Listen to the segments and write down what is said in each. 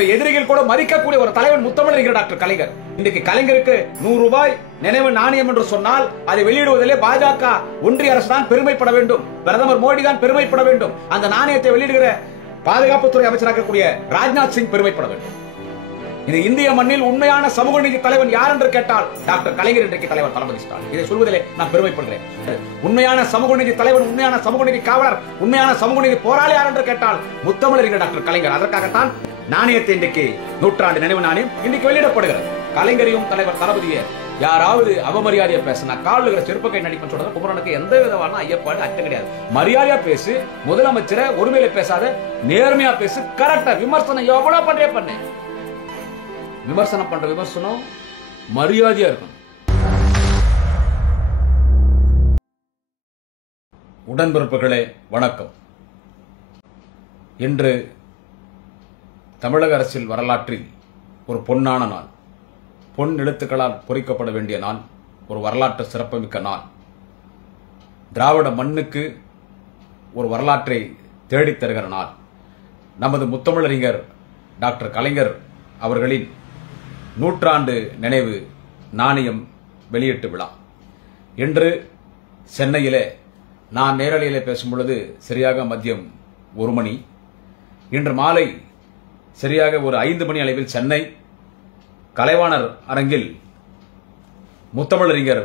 எதிரிகள் கூட மதிக்கக்கூடிய ஒரு தலைவன் முத்தமிழறிஞர் டாக்டர் கலைஞர். இன்றைக்கு கலைஞருக்கு 100 ரூபாய் நினைவு நாணயம் என்று சொன்னால் அதை வெளியிடுவதிலே பாஜக ஒன்றிய அரசு தான் பெருமைப்பட வேண்டும், பிரதமர் மோடி தான் பெருமைப்பட வேண்டும், அந்த நாணயத்தை வெளியிடுகிற பாதுகாப்புத்துறை அமைச்சராக இருக்கக்கூடிய ராஜ்நாத் சிங் பெருமைப்பட வேண்டும். இது இந்திய மண்ணில் உண்மையான சமூக நீதி தலைவன் யார் என்று கேட்டால் டாக்டர் கலைஞர் இன்றைக்கு தலைவர் தளபதி ஸ்டாலின். இதை சொல்வதிலே நான் பெருமைப்படுகிறேன். உண்மையான சமூக நீதி தலைவன், உண்மையான சமூக நீதி காவலர், உண்மையான சமூக நீதி போராளி யார் என்று கேட்டால் முத்தமிழறிஞர் டாக்டர் கலைஞர். அதற்காகத்தான் நாணயத்தை இன்றைக்கு நூற்றாண்டு நினைவு நாணயம் இன்றைக்கு வெளியிடப்படுகிறது. கலைஞரையும் தலைவர் தளபதியை யாராவது அவமரியாதையா பேசினா காலுகிற செருப்பக்கை நடிப்பு சொல்றது குமரனுக்கு எந்த விதமான ஐயப்பாடு அச்சம் கிடையாது. மரியாதையா பேசு, முதலமைச்சரை ஒருமையில பேசாத, நேர்மையா பேசு, கரெக்டா விமர்சனம் எவ்வளவு பண்ணு, விமர்சனம் பண்ற விமர்சனம் மரியாதையா இருக்கணும். உடன்பிறப்புகளே வணக்கம். இன்று தமிழக அரசியல் வரலாற்றில் ஒரு பொன்னான நாள், பொன் எழுத்துக்களால் பொறிக்கப்பட வேண்டிய நாள், ஒரு வரலாற்று சிறப்புமிக்க நாள். திராவிட மண்ணுக்கு ஒரு வரலாற்றை தேடித் தருகிற நாள். நமது முத்தமிழறிஞர் டாக்டர் கலைஞர் அவர்களின் நூற்றாண்டு நினைவு நாணயம் வெளியீட்டு விழா. இன்று சென்னையிலே நான் நேரலையிலே பேசும் பொழுது சரியாக மதியம் 1 மணி. இன்று மாலை சரியாக ஒரு 5 மணி அளவில் சென்னை கலைவாணர் அரங்கில் முத்தமிழறிஞர்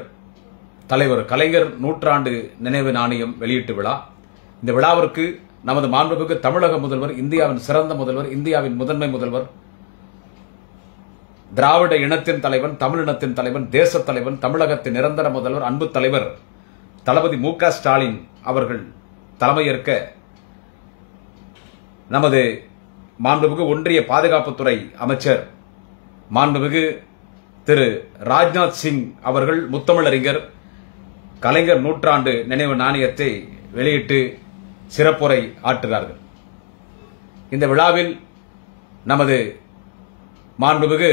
தலைவர் கலைஞர் நூற்றாண்டு நினைவு நாணயம் வெளியீட்டு விழா. இந்த விழாவிற்கு நமது மாண்புமிகு தமிழக முதல்வர், இந்தியாவின் சிறந்த முதல்வர், இந்தியாவின் முதன்மை முதல்வர், திராவிட இனத்தின் தலைவன், தமிழினத்தின் தலைவன், தேச தலைவன், தமிழகத்தின் நிரந்தர முதல்வர், அன்பு தலைவர் தளபதி மு.க. ஸ்டாலின் அவர்கள் தலைமையேற்க நமது மாண்புமிகு ஒன்றிய பாதுகாப்புத்துறை அமைச்சர் மாண்புமிகு திரு ராஜ்நாத் சிங் அவர்கள் முத்தமிழறிஞர் கலைஞர் நூற்றாண்டு நினைவு நாணயத்தை வெளியிட்டு சிறப்புரை ஆற்றுகிறார்கள். இந்த விழாவில் நமது மாண்புமிகு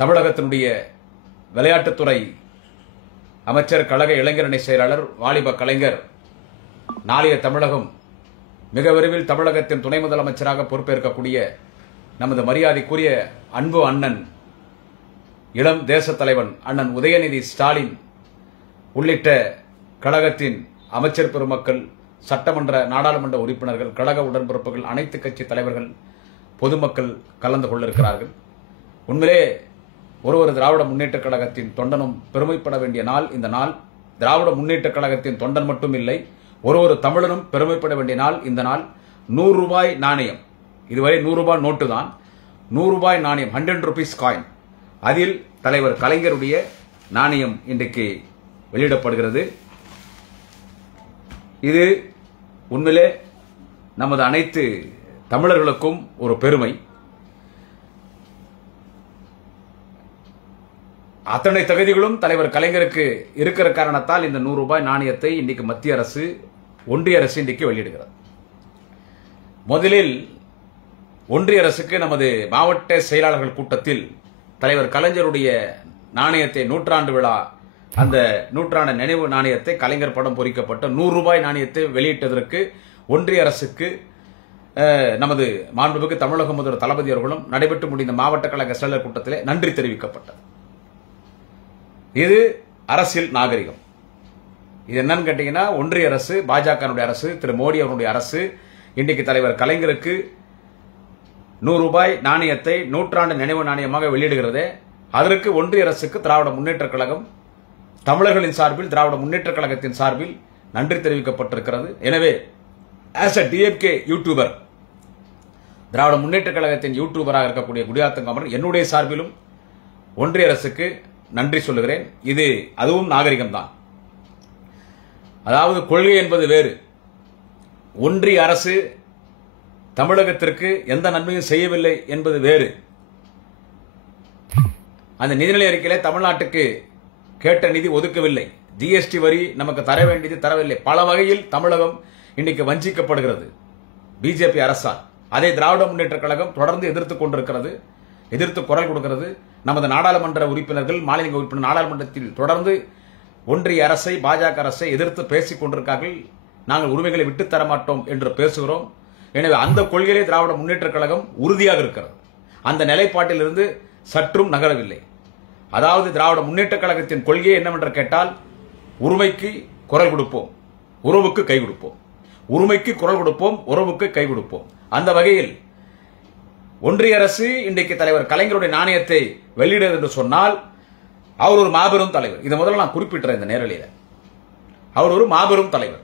தமிழகத்தினுடைய விளையாட்டுத்துறை அமைச்சர், கழக இளைஞரணி செயலாளர், வாலிப கலைஞர், நாளைய தமிழகம் மிக விரைவில் தமிழகத்தின் துணை முதலமைச்சராக பொறுப்பேற்கக்கூடிய நமது மரியாதைக்குரிய அன்பு அண்ணன், இளம் தேச தலைவன் அண்ணன் உதயநிதி ஸ்டாலின் உள்ளிட்ட கழகத்தின் அமைச்சர் பெருமக்கள், சட்டமன்ற நாடாளுமன்ற உறுப்பினர்கள், கழக உடன்பிறப்புகள், அனைத்து கட்சி தலைவர்கள், பொதுமக்கள் கலந்து கொள்ள இருக்கிறார்கள். உண்மையிலே ஒரு திராவிட முன்னேற்ற கழகத்தின் தொண்டனும் பெருமைப்பட வேண்டிய நாள் இந்த நாள். திராவிட முன்னேற்ற கழகத்தின் தொண்டன் மட்டும் இல்லை, ஒரு தமிழனும் பெருமைப்பட வேண்டிய நாள் இந்த நாள். 100 ரூபாய் நாணயம், இதுவரை 100 ரூபாய் நோட்டு தான், 100 ரூபாய் நாணயம், 100 rupees காயின், அதில் தலைவர் கலைஞருடைய நாணயம் இன்றைக்கு வெளியிடப்படுகிறது. இது உண்மையிலே நமது அனைத்து தமிழர்களுக்கும் ஒரு பெருமை. அத்தனை தகுதிகளும் தலைவர் கலைஞருக்கு இருக்கிற காரணத்தால் இந்த 100 ரூபாய் நாணயத்தை இன்றைக்கு மத்திய அரசு, ஒன்றிய அரசு இன்றைக்கு வெளியிடுகிறது. முதலில் ஒன்றிய அரசுக்கு நமது மாவட்ட செயலாளர்கள் கூட்டத்தில் தலைவர் கலைஞருடைய நாணயத்தை, நூற்றாண்டு விழா, அந்த நூற்றாண்டு நினைவு நாணயத்தை, கலைஞர் படம் பொறிக்கப்பட்ட 100 ரூபாய் நாணயத்தை வெளியிட்டதற்கு ஒன்றிய அரசுக்கு நமது மாண்புமிகு தமிழக முதல்வர் தளபதி அவர்களும் நடைபெற்று முடிந்த மாவட்ட கழக செயலர் கூட்டத்திலே நன்றி தெரிவிக்கப்பட்டது. இது அரசியல் நாகரிகம். இது என்னன்னு கேட்டீங்கன்னா, ஒன்றிய அரசு, பாஜக அரசு, திரு மோடி அவருடைய அரசு இன்றைக்கு தலைவர் கலைஞருக்கு 100 ரூபாய் நாணயத்தை நூற்றாண்டு நினைவு நாணயமாக வெளியிடுகிறது. அதற்கு ஒன்றிய அரசுக்கு திராவிட முன்னேற்ற கழகம், தமிழர்களின் சார்பில், திராவிட முன்னேற்ற கழகத்தின் சார்பில் நன்றி தெரிவிக்கப்பட்டிருக்கிறது. எனவே as a DMK YouTuber, Dravida Munnetra கழகத்தின் யூடியூபராக இருக்கக்கூடிய குடியாத்தங்கமரன், என்னுடைய சார்பிலும் ஒன்றிய அரசுக்கு நன்றி சொல்லுகிறேன். இது அதுவும் நாகரிகம் தான். அதாவது கொள்கை என்பது வேறு. ஒன்றிய அரசு தமிழகத்திற்கு எந்த நன்மையும் செய்யவில்லை என்பது வேறு. அந்த நிதிநிலை அறிக்கையிலே தமிழ்நாட்டுக்கு கேட்ட நிதி ஒதுக்கவில்லை, ஜிஎஸ்டி வரி நமக்கு தர வேண்டியது தரவில்லை. பல வகையில் தமிழகம் இன்னைக்கு வஞ்சிக்கப்படுகிறது பிஜேபி அரசால். அதை திராவிட முன்னேற்ற கழகம் தொடர்ந்து எதிர்த்துக் கொண்டிருக்கிறது, எதிர்த்து குரல் கொடுக்கிறது. நமது நாடாளுமன்ற உறுப்பினர்கள், மாநில உறுப்பினர் நாடாளுமன்றத்தில் தொடர்ந்து ஒன்றிய அரசை, பாஜக அரசை எதிர்த்து பேசிக் கொண்டிருக்கார்கள். நாங்கள் உரிமைகளை விட்டுத்தர மாட்டோம் என்று பேசுகிறோம். எனவே அந்த கொள்கையிலே திராவிட முன்னேற்ற கழகம் உறுதியாக இருக்கிறது. அந்த நிலைப்பாட்டிலிருந்து சற்றும் நகரவில்லை. அதாவது திராவிட முன்னேற்ற கழகத்தின் கொள்கை என்னவென்று கேட்டால், உரிமைக்கு குரல் கொடுப்போம், உறவுக்கு கை கொடுப்போம். உரிமைக்கு குரல் கொடுப்போம், உறவுக்கு கை கொடுப்போம். அந்த வகையில் ஒன்றிய அரசு இன்றைக்கு தலைவர் கலைஞருடைய நாணயத்தை வெளியிடுவது என்று சொன்னால் அவர் ஒரு மாபெரும் தலைவர். இதை முதல்ல நான் குறிப்பிட்டேன் இந்த நேரலையில். அவர் ஒரு மாபெரும் தலைவர்.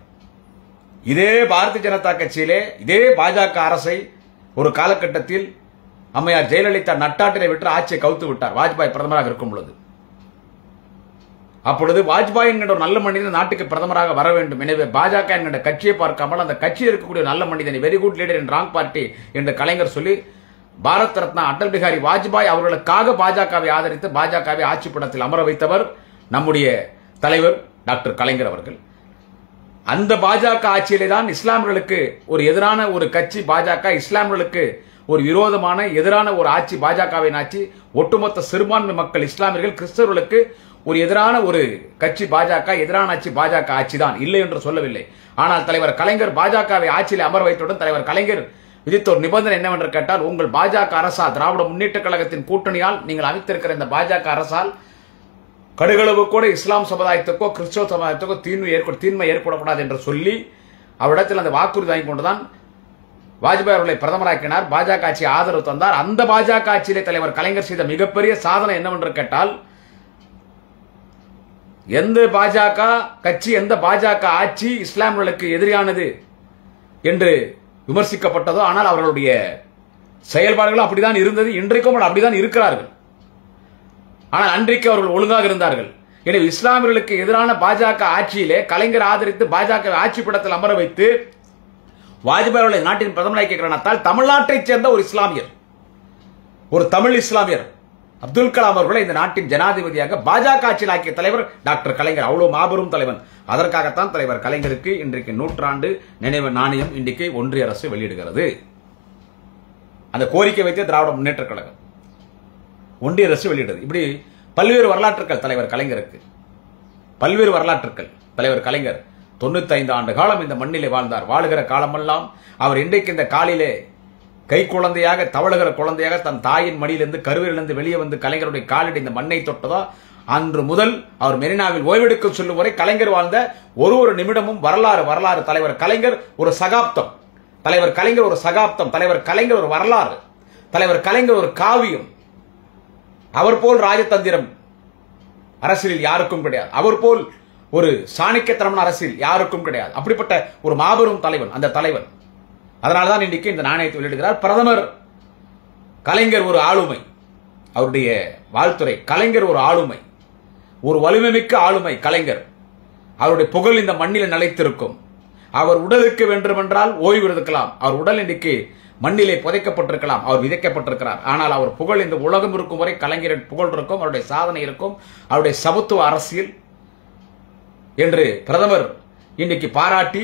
இதே பாரதிய ஜனதா கட்சியிலே இதே பாஜக அரசை ஒரு காலகட்டத்தில் அம்மையார் ஜெயலலிதா நட்டாட்டிலே விட்டு ஆட்சியை கவுத்து விட்டார், வாஜ்பாய் பிரதமராக இருக்கும் பொழுது. அப்பொழுது வாஜ்பாய் என்கிற ஒரு நல்ல மனிதன் நாட்டுக்கு பிரதமராக வர வேண்டும். எனவே பாஜக என்கிற கட்சியை பார்க்காமல் அந்த கட்சியில் இருக்கக்கூடிய நல்ல மனிதனை, very good leader in wrong party என்று கலைஞர் சொல்லி பாரத் ரத்னா அடல் பிகாரி வாஜ்பாய் அவர்களுக்காக பாஜகவை ஆதரித்து பாஜகவை ஆட்சி படத்தில் அமர வைத்தவர் நம்முடைய தலைவர் டாக்டர் கலைஞர் அவர்கள். அந்த பாஜக ஆட்சியிலே தான் இஸ்லாமியர்களுக்கு ஒரு எதிரான ஒரு கட்சி பாஜக, இஸ்லாமியர்களுக்கு ஒரு விரோதமான எதிரான ஒரு ஆட்சி பாஜகவின் ஆட்சி, ஒட்டுமொத்த சிறுபான்மை மக்கள் இஸ்லாமியர்கள் கிறிஸ்தவர்களுக்கு ஒரு எதிரான ஒரு கட்சி பாஜக, எதிரான ஆட்சி பாஜக ஆட்சி தான், இல்லை என்று சொல்லவில்லை. ஆனால் தலைவர் கலைஞர் பாஜகவை ஆட்சியில் அமர வைத்தவுடன் தலைவர் கலைஞர் விதித்த ஒரு நிபந்தனை என்னவென்று கேட்டால், உங்கள் பாஜக அரசால், திராவிட முன்னேற்ற கழகத்தின் கூட்டணியால் நீங்கள் அமைத்திருக்கிற இந்த பாஜக அரசால் கடுகளவு கூட இஸ்லாம் சமுதாயத்துக்கோ கிறிஸ்தவ சமுதாயத்துக்கோ தீன்மை ஏற்படக்கூடாது என்று சொல்லி அவரிடத்தில் அந்த வாக்குறுதி வாங்கி கொண்டுதான் வாஜ்பாய் அவர்களை பிரதமராக்கினார். பாஜக ஆட்சி ஆதரவு தந்தார். அந்த பாஜக ஆட்சியிலே தலைவர் கலைஞர் செய்த மிகப்பெரிய சாதனை என்னவென்று கேட்டால், எந்த பாஜக கட்சி, எந்த பாஜக ஆட்சி இஸ்லாமியர்களுக்கு எதிரானது என்று விமர்சிக்கப்பட்டதோ, ஆனால் அவர்களுடைய செயல்பாடுகளும் அப்படிதான் இருந்தது. இன்றைக்கும் அப்படிதான் இருக்கிறார்கள். ஆனால் அன்றைக்கு அவர்கள் ஒழுங்காக இருந்தார்கள். எனவே இஸ்லாமியர்களுக்கு எதிரான பாஜக ஆட்சியிலே கலைஞர் ஆதரித்து பாஜக ஆட்சி படத்தில் அமர வைத்து வாஜ்பாய் அவர்களை நாட்டின் பிரதமராக காரணத்தால் தமிழ்நாட்டைச் சேர்ந்த ஒரு இஸ்லாமியர், ஒரு தமிழ் இஸ்லாமியர் அப்துல் கலாம் அவர்களை இந்த நாட்டின் ஜனாதிபதியாக பாஜக ஆட்சியில் ஆக்கிய தலைவர் டாக்டர் கலைஞர். அவ்வளவு மாபெரும் தலைவன். அதற்காகத்தான் தலைவர் கலைஞருக்கு இன்றைக்கு 100 நினைவு நாணயம் இன்றைக்கு ஒன்றிய அரசு வெளியிடுகிறது. அந்த கோரிக்கை வைத்து திராவிட முன்னேற்ற கழகம் ஒன்றிய அரசு வெளியிடுது. இப்படி பல்வேறு வரலாற்றுக்கள் தலைவர் கலைஞருக்கு, பல்வேறு வரலாற்றுக்கள். தலைவர் கலைஞர் 95 ஆண்டு காலம் இந்த மண்ணிலே வாழ்ந்தார். வாழுகிற காலமெல்லாம் அவர் இன்றைக்கு இந்த காலிலே கை குழந்தையாக, தவழுகிற குழந்தையாக தன் தாயின் மடியிலிருந்து, கருவிலிருந்து வெளியே வந்து கலைஞருடைய காலில் இந்த மண்ணை தொட்டதோ அன்று முதல் அவர் மெரினாவில் ஓய்வெடுக்க சொல்லும் வரை கலைஞர் வாழ்ந்த ஒரு நிமிடமும் வரலாறு. வரலாறு. தலைவர் கலைஞர் ஒரு சகாப்தம். தலைவர் கலைஞர் ஒரு சகாப்தம். தலைவர் கலைஞர் ஒரு வரலாறு. தலைவர் கலைஞர் ஒரு காவியம். அவர் போல் ராஜதந்திரம் அரசியலில் யாருக்கும் கிடையாது. அவர் போல் ஒரு சாணக்கியத்தனமான அரசியல் யாருக்கும் கிடையாது. அப்படிப்பட்ட ஒரு மாபெரும் தலைவன் அந்த தலைவன். அதனால்தான் இன்றைக்கு இந்த நாணயத்தை வெளியிடுகிறார் பிரதமர். கலைஞர் ஒரு ஆளுமை. அவருடைய வாழ்த்துறை, கலைஞர் ஒரு ஆளுமை, ஒரு வலிமைமிக்க ஆளுமை கலைஞர். அவருடைய புகழ் இந்த மண்ணில் நிலைத்திருக்கும். அவர் உடலுக்கு வேண்டுமென்றால் ஓய்வு எடுக்கலாம். அவர் உடல் இன்றைக்கு மண்ணிலே புதைக்கப்பட்டிருக்கலாம், அவர் விதைக்கப்பட்டிருக்கிறார். ஆனால் அவர் புகழ் இந்த உலகம் இருக்கும் வரை கலைஞரின் புகழ் இருக்கும், அவருடைய சாதனை இருக்கும், அவருடைய சமத்துவ அரசியல் என்று பிரதமர் இன்றைக்கு பாராட்டி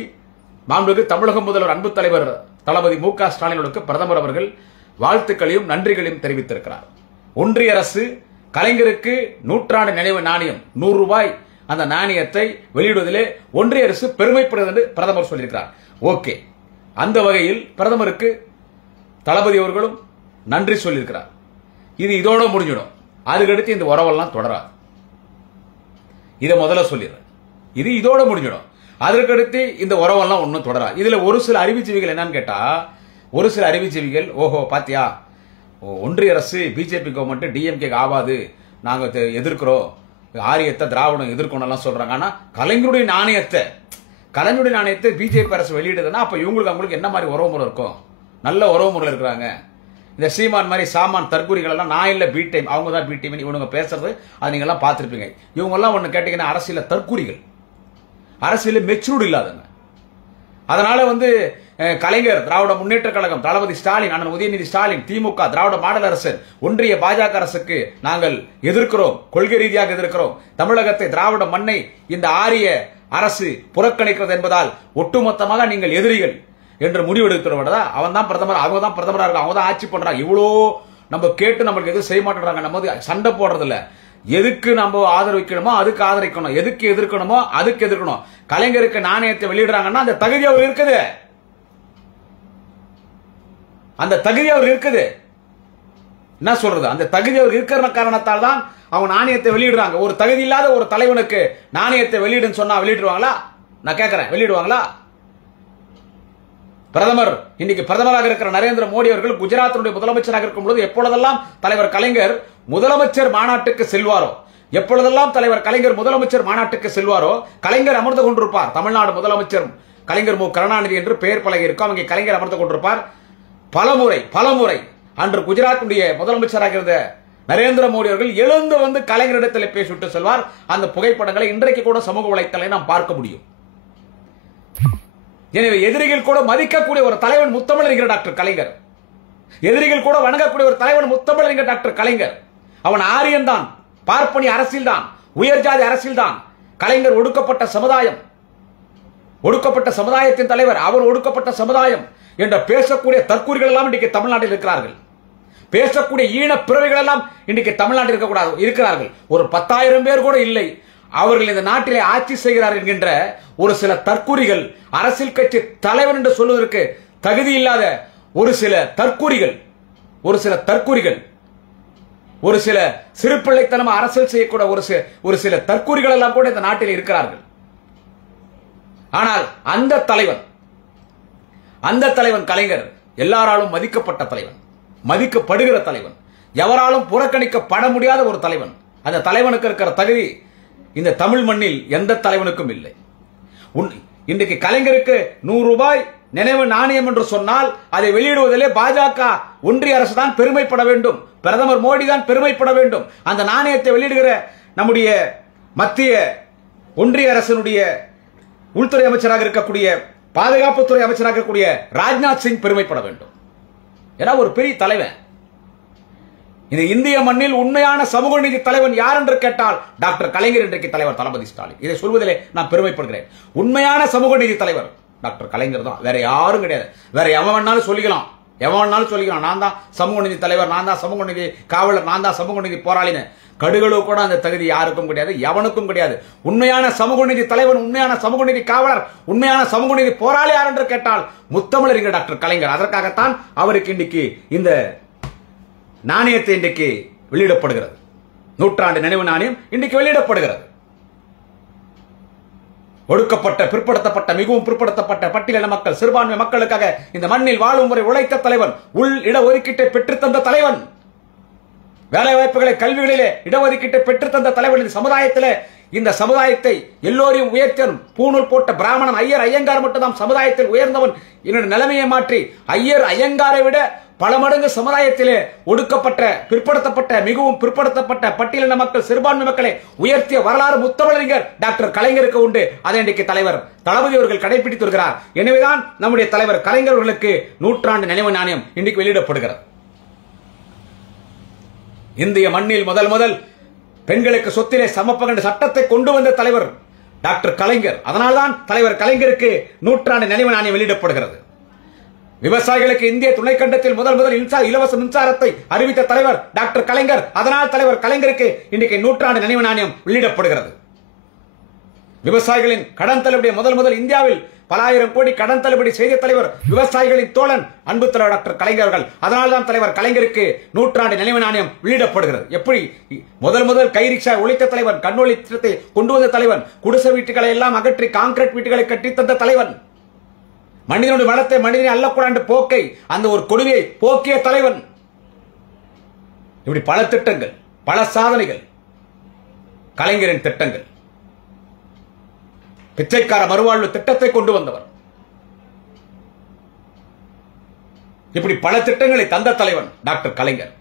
மாண்புமிகு தமிழக முதல்வர் அன்பு தலைவர் தளபதி மு.க. ஸ்டாலினுக்கு பிரதமர் அவர்கள் வாழ்த்துக்களையும் நன்றிகளையும் தெரிவித்திருக்கிறார். ஒன்றிய அரசு கலைஞருக்கு 100 நினைவு நாணயம் ₹100 அந்த நாணயத்தை வெளியிடுவதிலே ஒன்றிய அரசு பெருமைப்படுகிறது என்று பிரதமர் சொல்லியிருக்கிறார். ஓகே, அந்த வகையில் பிரதமருக்கு தளபதி அவர்களும் நன்றி சொல்லியிருக்கிறார். இது இதோட முடிஞ்சிடும். அதுக்கடுத்து இந்த உறவெல்லாம் தொடராது. இதை முதல்ல சொல்லிடுறேன். இது இதோட முடிஞ்சிடும். அதற்கடுத்து இந்த உறவெல்லாம் ஒன்றும் தொடராது. இதுல ஒரு சில அறிவுஜீவிகள் என்னன்னு கேட்டா, ஒரு சில அறிவுஜீவிகள் ஓஹோ பாத்தியா, ஒன்றிய அரசு பிஜேபி கவர்மெண்ட் டிஎம்கே ஆவாது, நாங்க எதிர்க்கிறோம், ஆரியத்தை திராவிடம் எதிர்க்கணும் சொல்றாங்க. ஆனா கலைஞருடைய நாணயத்தை பிஜேபி அரசு வெளியிடுதுன்னா அப்ப இவங்களுக்கு அவங்களுக்கு என்ன மாதிரி உறவு முறை இருக்கும்? நல்ல உறவு முறையில் இருக்கிறாங்க. இந்த சீமான் மாதிரி சாமான் தற்கூரிகள் எல்லாம் நான் இல்ல பி டைம், அவங்க தான் பி டைம் இவங்க பேசுறது அது நீங்க எல்லாம் பார்த்திருப்பீங்க. இவங்க எல்லாம் ஒண்ணு கேட்டீங்கன்னா அரசியல தற்கூரிகள், அரசியல மெச்சூர்டு இல்லாதவங்க. அதனால கலைஞர், திராவிட முன்னேற்ற கழகம், தளபதி ஸ்டாலின், அண்ணன் உதயநிதி ஸ்டாலின், திமுக, திராவிட மாடல் அரசு, ஒன்றிய பாஜக அரசுக்கு நாங்கள் எதிர்க்கிறோம், கொள்கை ரீதியாக எதிர்க்கிறோம். தமிழகத்தை, திராவிட மண்ணை இந்த ஆரிய அரசு புறக்கணிக்கிறது என்பதால் ஒட்டுமொத்தமாக நீங்கள் எதிரிகள் என்று முடிவெடுக்கிறவங்க அவன் தான் பிரதமர், அவங்க தான் பிரதமரா இருக்காங்க, அவங்க தான் ஆட்சி பண்றாங்க. இவ்வளோ நம்ம கேட்டு நம்மளுக்கு எதுவும் செய்ய மாட்டேறாங்க. நம்ம சண்டை போடுறது இல்ல. எதுக்கு நம்ம ஆதரவிக்கணுமோ அதுக்கு ஆதரிக்கணும், எதுக்கு எதிர்க்கணுமோ அதுக்கு எதிர்க்கணும். கலைஞருக்கு நாணயத்தை வெளியிடுறாங்கன்னா அந்த தகுதி அவர் இருக்குது, அந்த தகுதி அவர் இருக்குது. என்ன சொல்றது, அந்த தகுதி அவர் இருக்கிற காரணத்தால் தான் அவங்க நாணயத்தை வெளியிடுறாங்க. ஒரு தகுதி இல்லாத ஒரு தலைவனுக்கு நாணயத்தை வெளியிடுன்னு சொன்னா வெளியிடுவாங்களா? நான் கேட்கிறேன், வெளியிடுவாங்களா? பிரதமர் இன்னைக்கு பிரதமராக இருக்கிற நரேந்திர மோடி அவர்கள் குஜராத்தினுடைய முதலமைச்சராக இருக்கும் பொழுது எப்பொழுதெல்லாம் தலைவர் கலைஞர் முதலமைச்சர் மாநாட்டுக்கு செல்வாரோ, எப்பொழுதெல்லாம் தலைவர் கலைஞர் முதலமைச்சர் மாநாட்டுக்கு செல்வாரோ கலைஞர் அமர்ந்து கொண்டிருப்பார். தமிழ்நாடு முதலமைச்சர் கலைஞர் மு கருணாநிதி என்று பெயர் பலகை இருக்கும், அங்கே கலைஞர் அமர்ந்து கொண்டிருப்பார். பலமுறை அன்று குஜராத்துடைய முதலமைச்சராக இருந்த நரேந்திர மோடி அவர்கள் எழுந்து வந்து கலைஞரிடத்தில் பேசிவிட்டு செல்வார். அந்த புகைப்படங்களை இன்றைக்கு கூட சமூக வலைத்தளங்களை நாம் பார்க்க முடியும். எனவே எதிரிகள் கூட மதிக்கக்கூடிய ஒரு தலைவன் முத்தமிழறிஞர் டாக்டர் கலைஞர். எதிரிகள் கூட வணங்கக்கூடிய ஒரு தலைவன் முத்தமிழறிஞர் டாக்டர் கலைஞர். அவன் ஆரியன் தான், பார்ப்பனி அரசியல் தான், உயர் ஜாதி அரசியல் தான். கலைஞர் ஒடுக்கப்பட்ட சமுதாயம், ஒடுக்கப்பட்ட சமுதாயத்தின் தலைவர், அவர் ஒடுக்கப்பட்ட சமுதாயம் என்ற பேசக்கூடிய தற்கூறிகள் எல்லாம் இன்றைக்கு தமிழ்நாட்டில் இருக்கிறார்கள். பேசக்கூடிய ஈன பிறவைகள் எல்லாம் இன்றைக்கு தமிழ்நாட்டில் இருக்கிறார்கள். ஒரு 10,000 பேர் கூட இல்லை. அவர்கள் இந்த நாட்டிலே ஆட்சி செய்கிறார் என்கின்ற ஒரு சில தற்கூறிகள், அரசியல் கட்சி தலைவர் என்று சொல்வதற்கு தகுதி இல்லாத ஒரு சில தற்கூறிகள், ஒரு சில சிறுபிள்ளைத்தனம் அரசியல் செய்யக்கூட ஒரு சில தற்கூறிகள் எல்லாம் கூட இந்த நாட்டில் இருக்கிறார்கள். ஆனால் அந்த தலைவன் கலைஞர் எல்லாராலும் மதிக்கப்பட்ட தலைவன், மதிக்கப்படுகிற தலைவன், எவராலும் புறக்கணிக்கப்பட முடியாத ஒரு தலைவன். அந்த தலைவனுக்கு இருக்கிற தகுதி இந்த தமிழ் மண்ணில் எந்த தலைவனுக்கும் இல்லை. இன்றைக்கு கலைஞருக்கு 100 ரூபாய் நினைவு நாணயம் என்று சொன்னால் அதை வெளியிடுவதிலே பாஜக ஒன்றிய அரசு தான் பெருமைப்பட வேண்டும், பிரதமர் மோடி தான் பெருமைப்பட வேண்டும். அந்த நாணயத்தை வெளியிடுகிற நம்முடைய மத்திய ஒன்றிய அரசினுடைய உள்துறை அமைச்சராக இருக்கக்கூடிய, பாதுகாப்புத்துறை அமைச்சராக இருக்கக்கூடிய ராஜ்நாத் சிங் பெருமைப்பட வேண்டும். ஏன்னா ஒரு பெரிய தலைவன். இந்த இந்திய மண்ணில் உண்மையான சமூக நீதி தலைவன் யார் என்று கேட்டால் டாக்டர் கலைஞர் இன்றைக்கு தலைவர் தளபதி ஸ்டாலின். இதை சொல்வதிலே நான் பெருமைப்படுகிறேன். உண்மையான சமூக நீதி தலைவர் டாக்டர் கலைஞர் தான், வேற யாரும் கிடையாது. வேற எவன் வேணாலும் சொல்லிக்கலாம், நான் தான் சமூக நீதி தலைவர், நான் தான் சமூக நீதி காவலர், நான் தான் சமூக நீதி போராளின்னு. கடுகளோ கூட அந்த தகுதி யாருக்கும் கிடையாது, எவனுக்கும் கிடையாது. உண்மையான சமூக நீதி தலைவன், உண்மையான சமூக நீதி காவலர், உண்மையான சமூக நீதி போராளி யார் என்று கேட்டால் முத்தமிழறிஞர் டாக்டர் கலைஞர். அதற்காகத்தான் அவருக்கு இன்னைக்கு இந்த நாணயத்தை இன்றைக்கு வெளியிடப்படுகிறது. நூற்றாண்டு நினைவு நாணயம் இன்றைக்கு வெளியிடப்படுகிறது. ஒடுக்கப்பட்ட, பிற்படுத்தப்பட்ட, மிகவும் பிற்படுத்தப்பட்ட பட்டியலின மக்கள், சிறுபான்மை மக்களுக்காக இந்த மண்ணில் வாழும் முறை உழைத்த தலைவன், உள் இடஒதுக்கீட்டை பெற்றுத்தந்த தலைவன், வேலை வாய்ப்புகளை கல்விகளிலே இடஒதுக்கீட்டை பெற்றுத்தந்த தலைவன். இந்த சமுதாயத்தை எல்லோரையும் உயர்த்தன் பூணூல் போட்ட பிராமணன், ஐயர், ஐயங்கார் மட்டும்தான் சமுதாயத்தில் உயர்ந்தவன். என்னுடைய நிலைமையை மாற்றி ஐயர், ஐயங்காரை விட பல மடங்கு சமுதாயத்திலே ஒடுக்கப்பட்ட, பிற்படுத்தப்பட்ட, மிகவும் பிற்படுத்தப்பட்ட பட்டியலின மக்கள், சிறுபான்மை மக்களை உயர்த்திய வரலாறு முத்தமிழறிஞர் டாக்டர் கலைஞருக்கு உண்டு. அதை இன்றைக்கு தலைவர் தளபதி அவர்கள் கடைபிடித்து வருகிறார். எனவேதான் நம்முடைய தலைவர் கலைஞர் அவர்களுக்கு நூற்றாண்டு நினைவு நாணயம் இன்றைக்கு வெளியிடப்படுகிறது. இந்திய மண்ணில் முதல் பெண்களுக்கு சொத்திலே சமப்பகண்ட சட்டத்தை கொண்டு வந்த தலைவர் டாக்டர் கலைஞர். அதனால்தான் தலைவர் கலைஞருக்கு நூற்றாண்டு நினைவு நாணயம் வெளியிடப்படுகிறது. விவசாயிகளுக்கு இந்திய துணைக்கண்டத்தில் முதல் இலவச மின்சாரத்தை அறிவித்த தலைவர் டாக்டர் கலைஞர். அதனால் தலைவர் கலைஞருக்கு இன்றைக்கு நூற்றாண்டு நினைவு நாணயம் வெளியிடப்படுகிறது. விவசாயிகளின் கடன் தள்ளுபடி முதல் இந்தியாவில் பல ஆயிரம் கோடி கடன் தள்ளுபடி செய்த தலைவர் விவசாயிகளின் தோழன் அன்பு தலைவர் டாக்டர் கலைஞர்கள். அதனால்தான் தலைவர் கலைஞருக்கு நூற்றாண்டு நினைவு நாணயம் வெளியிடப்படுகிறது. எப்படி முதல் கை ரிக்ஷா ஒழித்த தலைவன், கண்ணொளி திட்டத்தை கொண்டு வந்த தலைவன், குடிசை வீட்டுகளை எல்லாம் அகற்றி கான்கிரீட் வீட்டுகளை கட்டித்தந்த தலைவன், மனிதனுடைய வளத்தை மனிதனை அல்லக்கூடாது போக்கை, அந்த ஒரு கொடுமையை போக்கிய தலைவன். இப்படி பல திட்டங்கள், பல சாதனைகள், கலைஞரின் திட்டங்கள். பிச்சைக்கார மறுவாழ்வு திட்டத்தை கொண்டு வந்தவர். இப்படி பல திட்டங்களை தந்த தலைவன் டாக்டர் கலைஞர்.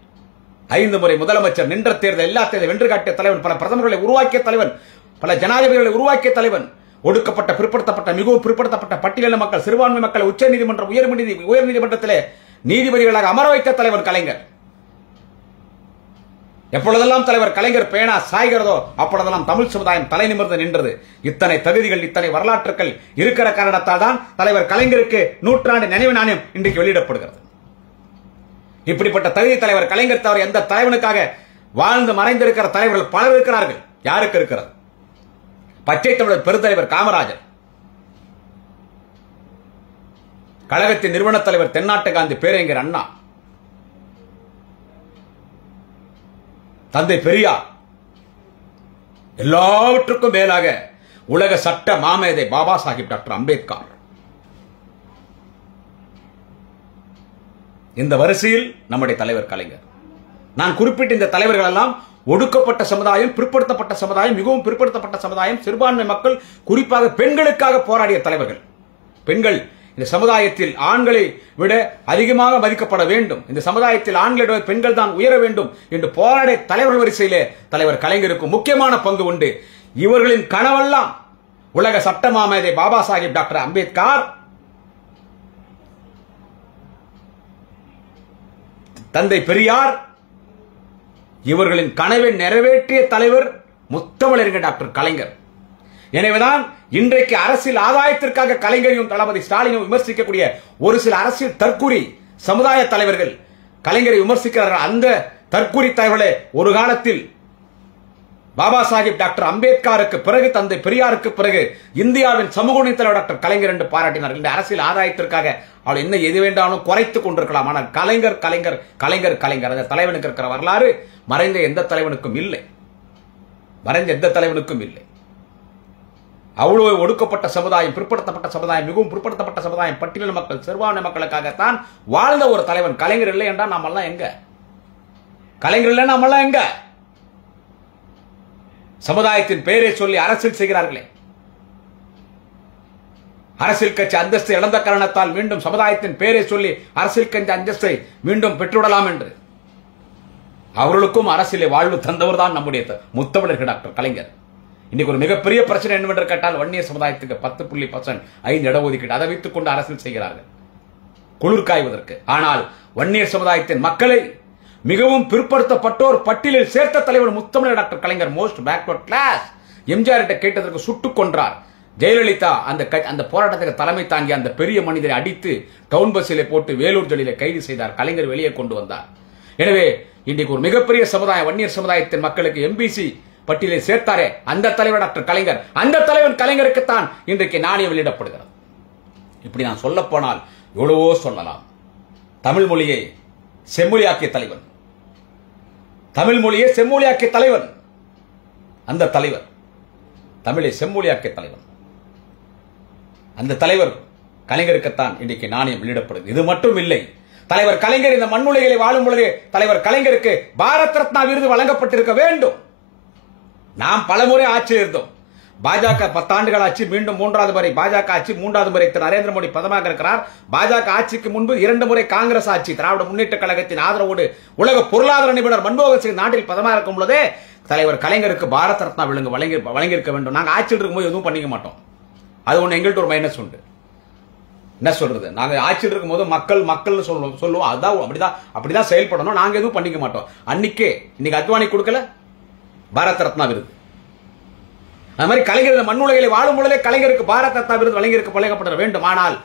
5 முறை முதலமைச்சர், நின்ற தேர்தல் எல்லா தேர்தல் வென்று காட்டிய தலைவன், பல பிரதமர்களை உருவாக்கிய தலைவன், பல ஜனாதிபதிகளை உருவாக்கிய தலைவன், ஒடுக்கப்பட்ட, பிற்படுத்தப்பட்ட, மிகவும் பிற்படுத்தப்பட்ட பட்டியலின மக்கள், சிறுபான்மை மக்களை உச்ச நீதிமன்றம், உயர் நீதிமன்றத்திலே நீதிபதிகளாக அமர வைத்த தலைவர் கலைஞர். எப்பொழுதெல்லாம் தலைவர் கலைஞர் பேனா சாய்கிறதோ அப்பொழுதெல்லாம் தமிழ் சமுதாயம் தலை நிமிர்ந்து நின்றது. இத்தனை தகுதிகள், இத்தனை வரலாற்றுகள் இருக்கிற காரணத்தால் தான் தலைவர் கலைஞருக்கு நூற்றாண்டு நினைவு நாணயம் இன்றைக்கு வெளியிடப்படுகிறது. இப்படிப்பட்ட தகுதி தலைவர் கலைஞர் தவிர எந்த தலைவனுக்காக வாழ்ந்து மறைந்திருக்கிற தலைவர்கள் பலர் இருக்கிறார்கள். யாருக்கு இருக்கிறது? பச்சை தமிழர் பெருந்தலைவர் காமராஜர், கழகத்தின் நிறுவன தலைவர் தென்னாட்டு காந்தி பேரறிஞர் அண்ணா, தந்தை பெரியார், எல்லாவற்றுக்கும் மேலாக உலக சட்ட மாமேதை பாபா சாஹிப் டாக்டர் அம்பேத்கர். இந்த வரிசையில் நம்முடைய தலைவர் கலைஞர். நான் குறிப்பிட்ட இந்த தலைவர்கள் எல்லாம் ஒடுக்கப்பட்ட சமுதாயம், பிற்படுத்தப்பட்ட சமுதாயம், மிகவும் பிற்படுத்தப்பட்ட சமுதாயம், சிறுபான்மை மக்கள், குறிப்பாக பெண்களுக்காக போராடிய தலைவர்கள். பெண்கள் இந்த சமுதாயத்தில் ஆண்களை விட அதிகமாக மதிக்கப்பட வேண்டும், இந்த சமுதாயத்தில் ஆண்களை விட பெண்கள் தான் உயர வேண்டும் என்று போராடிய தலைவர் வரிசையிலே தலைவர் கலைஞருக்கு முக்கியமான பங்கு உண்டு. இவர்களின் கனவெல்லாம் உலக சட்ட மாமேதை பாபா சாஹிப் டாக்டர் அம்பேத்கர், தந்தை பெரியார், இவர்களின் கனவை நிறைவேற்றிய தலைவர் முத்தமிழறிஞர் டாக்டர் கலைஞர். எனவேதான் இன்றைக்கு அரசியல் ஆதாயத்திற்காக கலைஞரையும் தளபதி ஸ்டாலினும் விமர்சிக்கக்கூடிய ஒரு சில அரசியல் தற்குறி சமுதாய தலைவர்கள் கலைஞரை விமர்சிக்கிறார்கள். அந்த தற்குறி தலைவர்களே ஒரு காலத்தில் பாபா சாஹிப் டாக்டர் அம்பேத்கருக்கு பிறகு, தந்தை பெரியாருக்கு பிறகு இந்தியாவின் சமூக நீதி தலைவர் டாக்டர் கலைஞர் என்று பாராட்டினார்கள். இந்த அரசியல் ஆதாயத்திற்காக அவள் என்ன எது வேண்டாலும் குறைத்துக் கொண்டிருக்கலாம். ஆனால் கலைஞர் கலைஞர் கலைஞர் கலைஞர் அந்த தலைவனுக்கு இருக்கிற வரலாறு மறைந்த எந்த தலைவனுக்கும் இல்லை, மறைந்த எந்த தலைவனுக்கும் இல்லை. அவ்வளவு ஒடுக்கப்பட்ட சமுதாயம், பிற்படுத்தப்பட்ட சமுதாயம், மிகவும் பிற்படுத்தப்பட்ட சமுதாயம், பட்டியல் மக்கள், சிறுபான்மை மக்களுக்காகத்தான் வாழ்ந்த ஒரு தலைவன் கலைஞர். இல்லை என்றால் நாமெல்லாம் எங்க? கலைஞர் இல்லை நாமெல்லாம் எங்க? சமுதாயத்தின் பெயரை சொல்லி அரசியல் செய்கிறார்களே, அரசியல் கட்சி அந்தஸ்தை இழந்த காரணத்தால் மீண்டும் சமுதாயத்தின் பெயரை சொல்லி அரசியல் கட்சி அந்தஸ்தை மீண்டும் பெற்றுவிடலாம் என்று அவர்களுக்கும் அரசியலை வாழ்வு தந்தவர் தான் நம்முடைய முத்தமிழர் டாக்டர் கலைஞர். இன்னைக்கு ஒரு மிகப்பெரிய பிரச்சனை என்னவென்று கேட்டால் வன்னியர் சமுதாயத்துக்கு 10.5 இடஒதுக்கீடு, அதை வைத்துக் கொண்டு அரசியல் செய்கிறார்கள் குளிர் காய்வதற்கு. ஆனால் வன்னியர் சமுதாயத்தின் மக்களை மிகவும் பிற்படுத்தப்பட்டோர் பட்டியலில் சேர்த்த தலைவர் முத்தமிழர் டாக்டர் கலைஞர். மோஸ்ட் பேக்வர்ட் கிளாஸ் எம்ஜிஆர் கேட்டதற்கு சுட்டுக் கொன்றார். ஜெயலலிதா அந்த போராட்டத்துக்கு தலைமை தாங்கி அந்த பெரிய மனிதரை அடித்து டவுன் பஸ்ஸிலே போட்டு வேலூர் ஜெயிலை கைது செய்தார். கலைஞர் வெளியே கொண்டு வந்தார். எனவே இன்றைக்கு ஒரு மிகப்பெரிய சமுதாயம் வன்னியர் சமுதாயத்தின் மக்களுக்கு எம்பிசி பட்டியலை சேர்த்தாரே அந்த தலைவர் டாக்டர் கலைஞர், அந்த தலைவன் கலைஞருக்குத்தான் இன்றைக்கு நாணயம் வெளியிடப்படுகிறது. இப்படி நான் சொல்ல போனால் எவ்வளவோ சொல்லலாம். தமிழ் மொழியை செம்மொழியாக்கிய தலைவன், தமிழ் மொழியை செம்மொழியாக்கிய தலைவன், அந்த தலைவர் தமிழை செம்மொழியாக்கிய தலைவன், அந்த தலைவர் கலைஞருக்குத்தான் இன்றைக்கு நாணயம் வெளியிடப்படுது. இது மட்டும் இல்லை, தலைவர் கலைஞர் இந்த மண்ணுலகிலே வாழும் பொழுது தலைவர் கலைஞருக்கு பாரத் ரத்னா விருது வழங்கப்பட்டிருக்க வேண்டும். நாம் பலமுறை ஆட்சியில் இருந்தோம். பாஜக 10 ஆண்டுகள் ஆட்சி, மீண்டும் 3வது முறை பாஜக ஆட்சி, 3வது முறை நரேந்திர மோடி பிரதமராக இருக்கிறார். பாஜக ஆட்சிக்கு முன்பு 2 முறை காங்கிரஸ் ஆட்சி, திராவிட முன்னேற்ற கழகத்தின் ஆதரவோடு உலக பொருளாதார நிபுணர் மன்மோகன் சிங் நாட்டில் பிரதமராக இருக்கும் பொழுதே தலைவர் கலைஞருக்கு பாரத் ரத்னா வழங்கியிருக்க வேண்டும். நாங்கள் ஆட்சியில் இருக்கும்போது எதுவும் பண்ணிக்க மாட்டோம். அது ஒன்று எங்கள்கிட்ட ஒரு மைனஸ் உண்டு. என்ன சொல்றது, நாங்க ஆட்சியில் இருக்கும் போது மக்கள் மக்கள் சொல்லுவோம், அதான் அப்படிதான் செயல்படணும், நாங்க எதுவும் பண்ணிக்க மாட்டோம். அன்னைக்கே இன்னைக்கு அத்வானி கொடுக்கல பாரத் ரத்னா விருது. அது மாதிரி கலைஞர் மண்ணுலகிலே வாழும் பொழுதே கலைஞருக்கு பாரத் ரத்னா விருது வழங்கப்பட வேண்டும். ஆனால்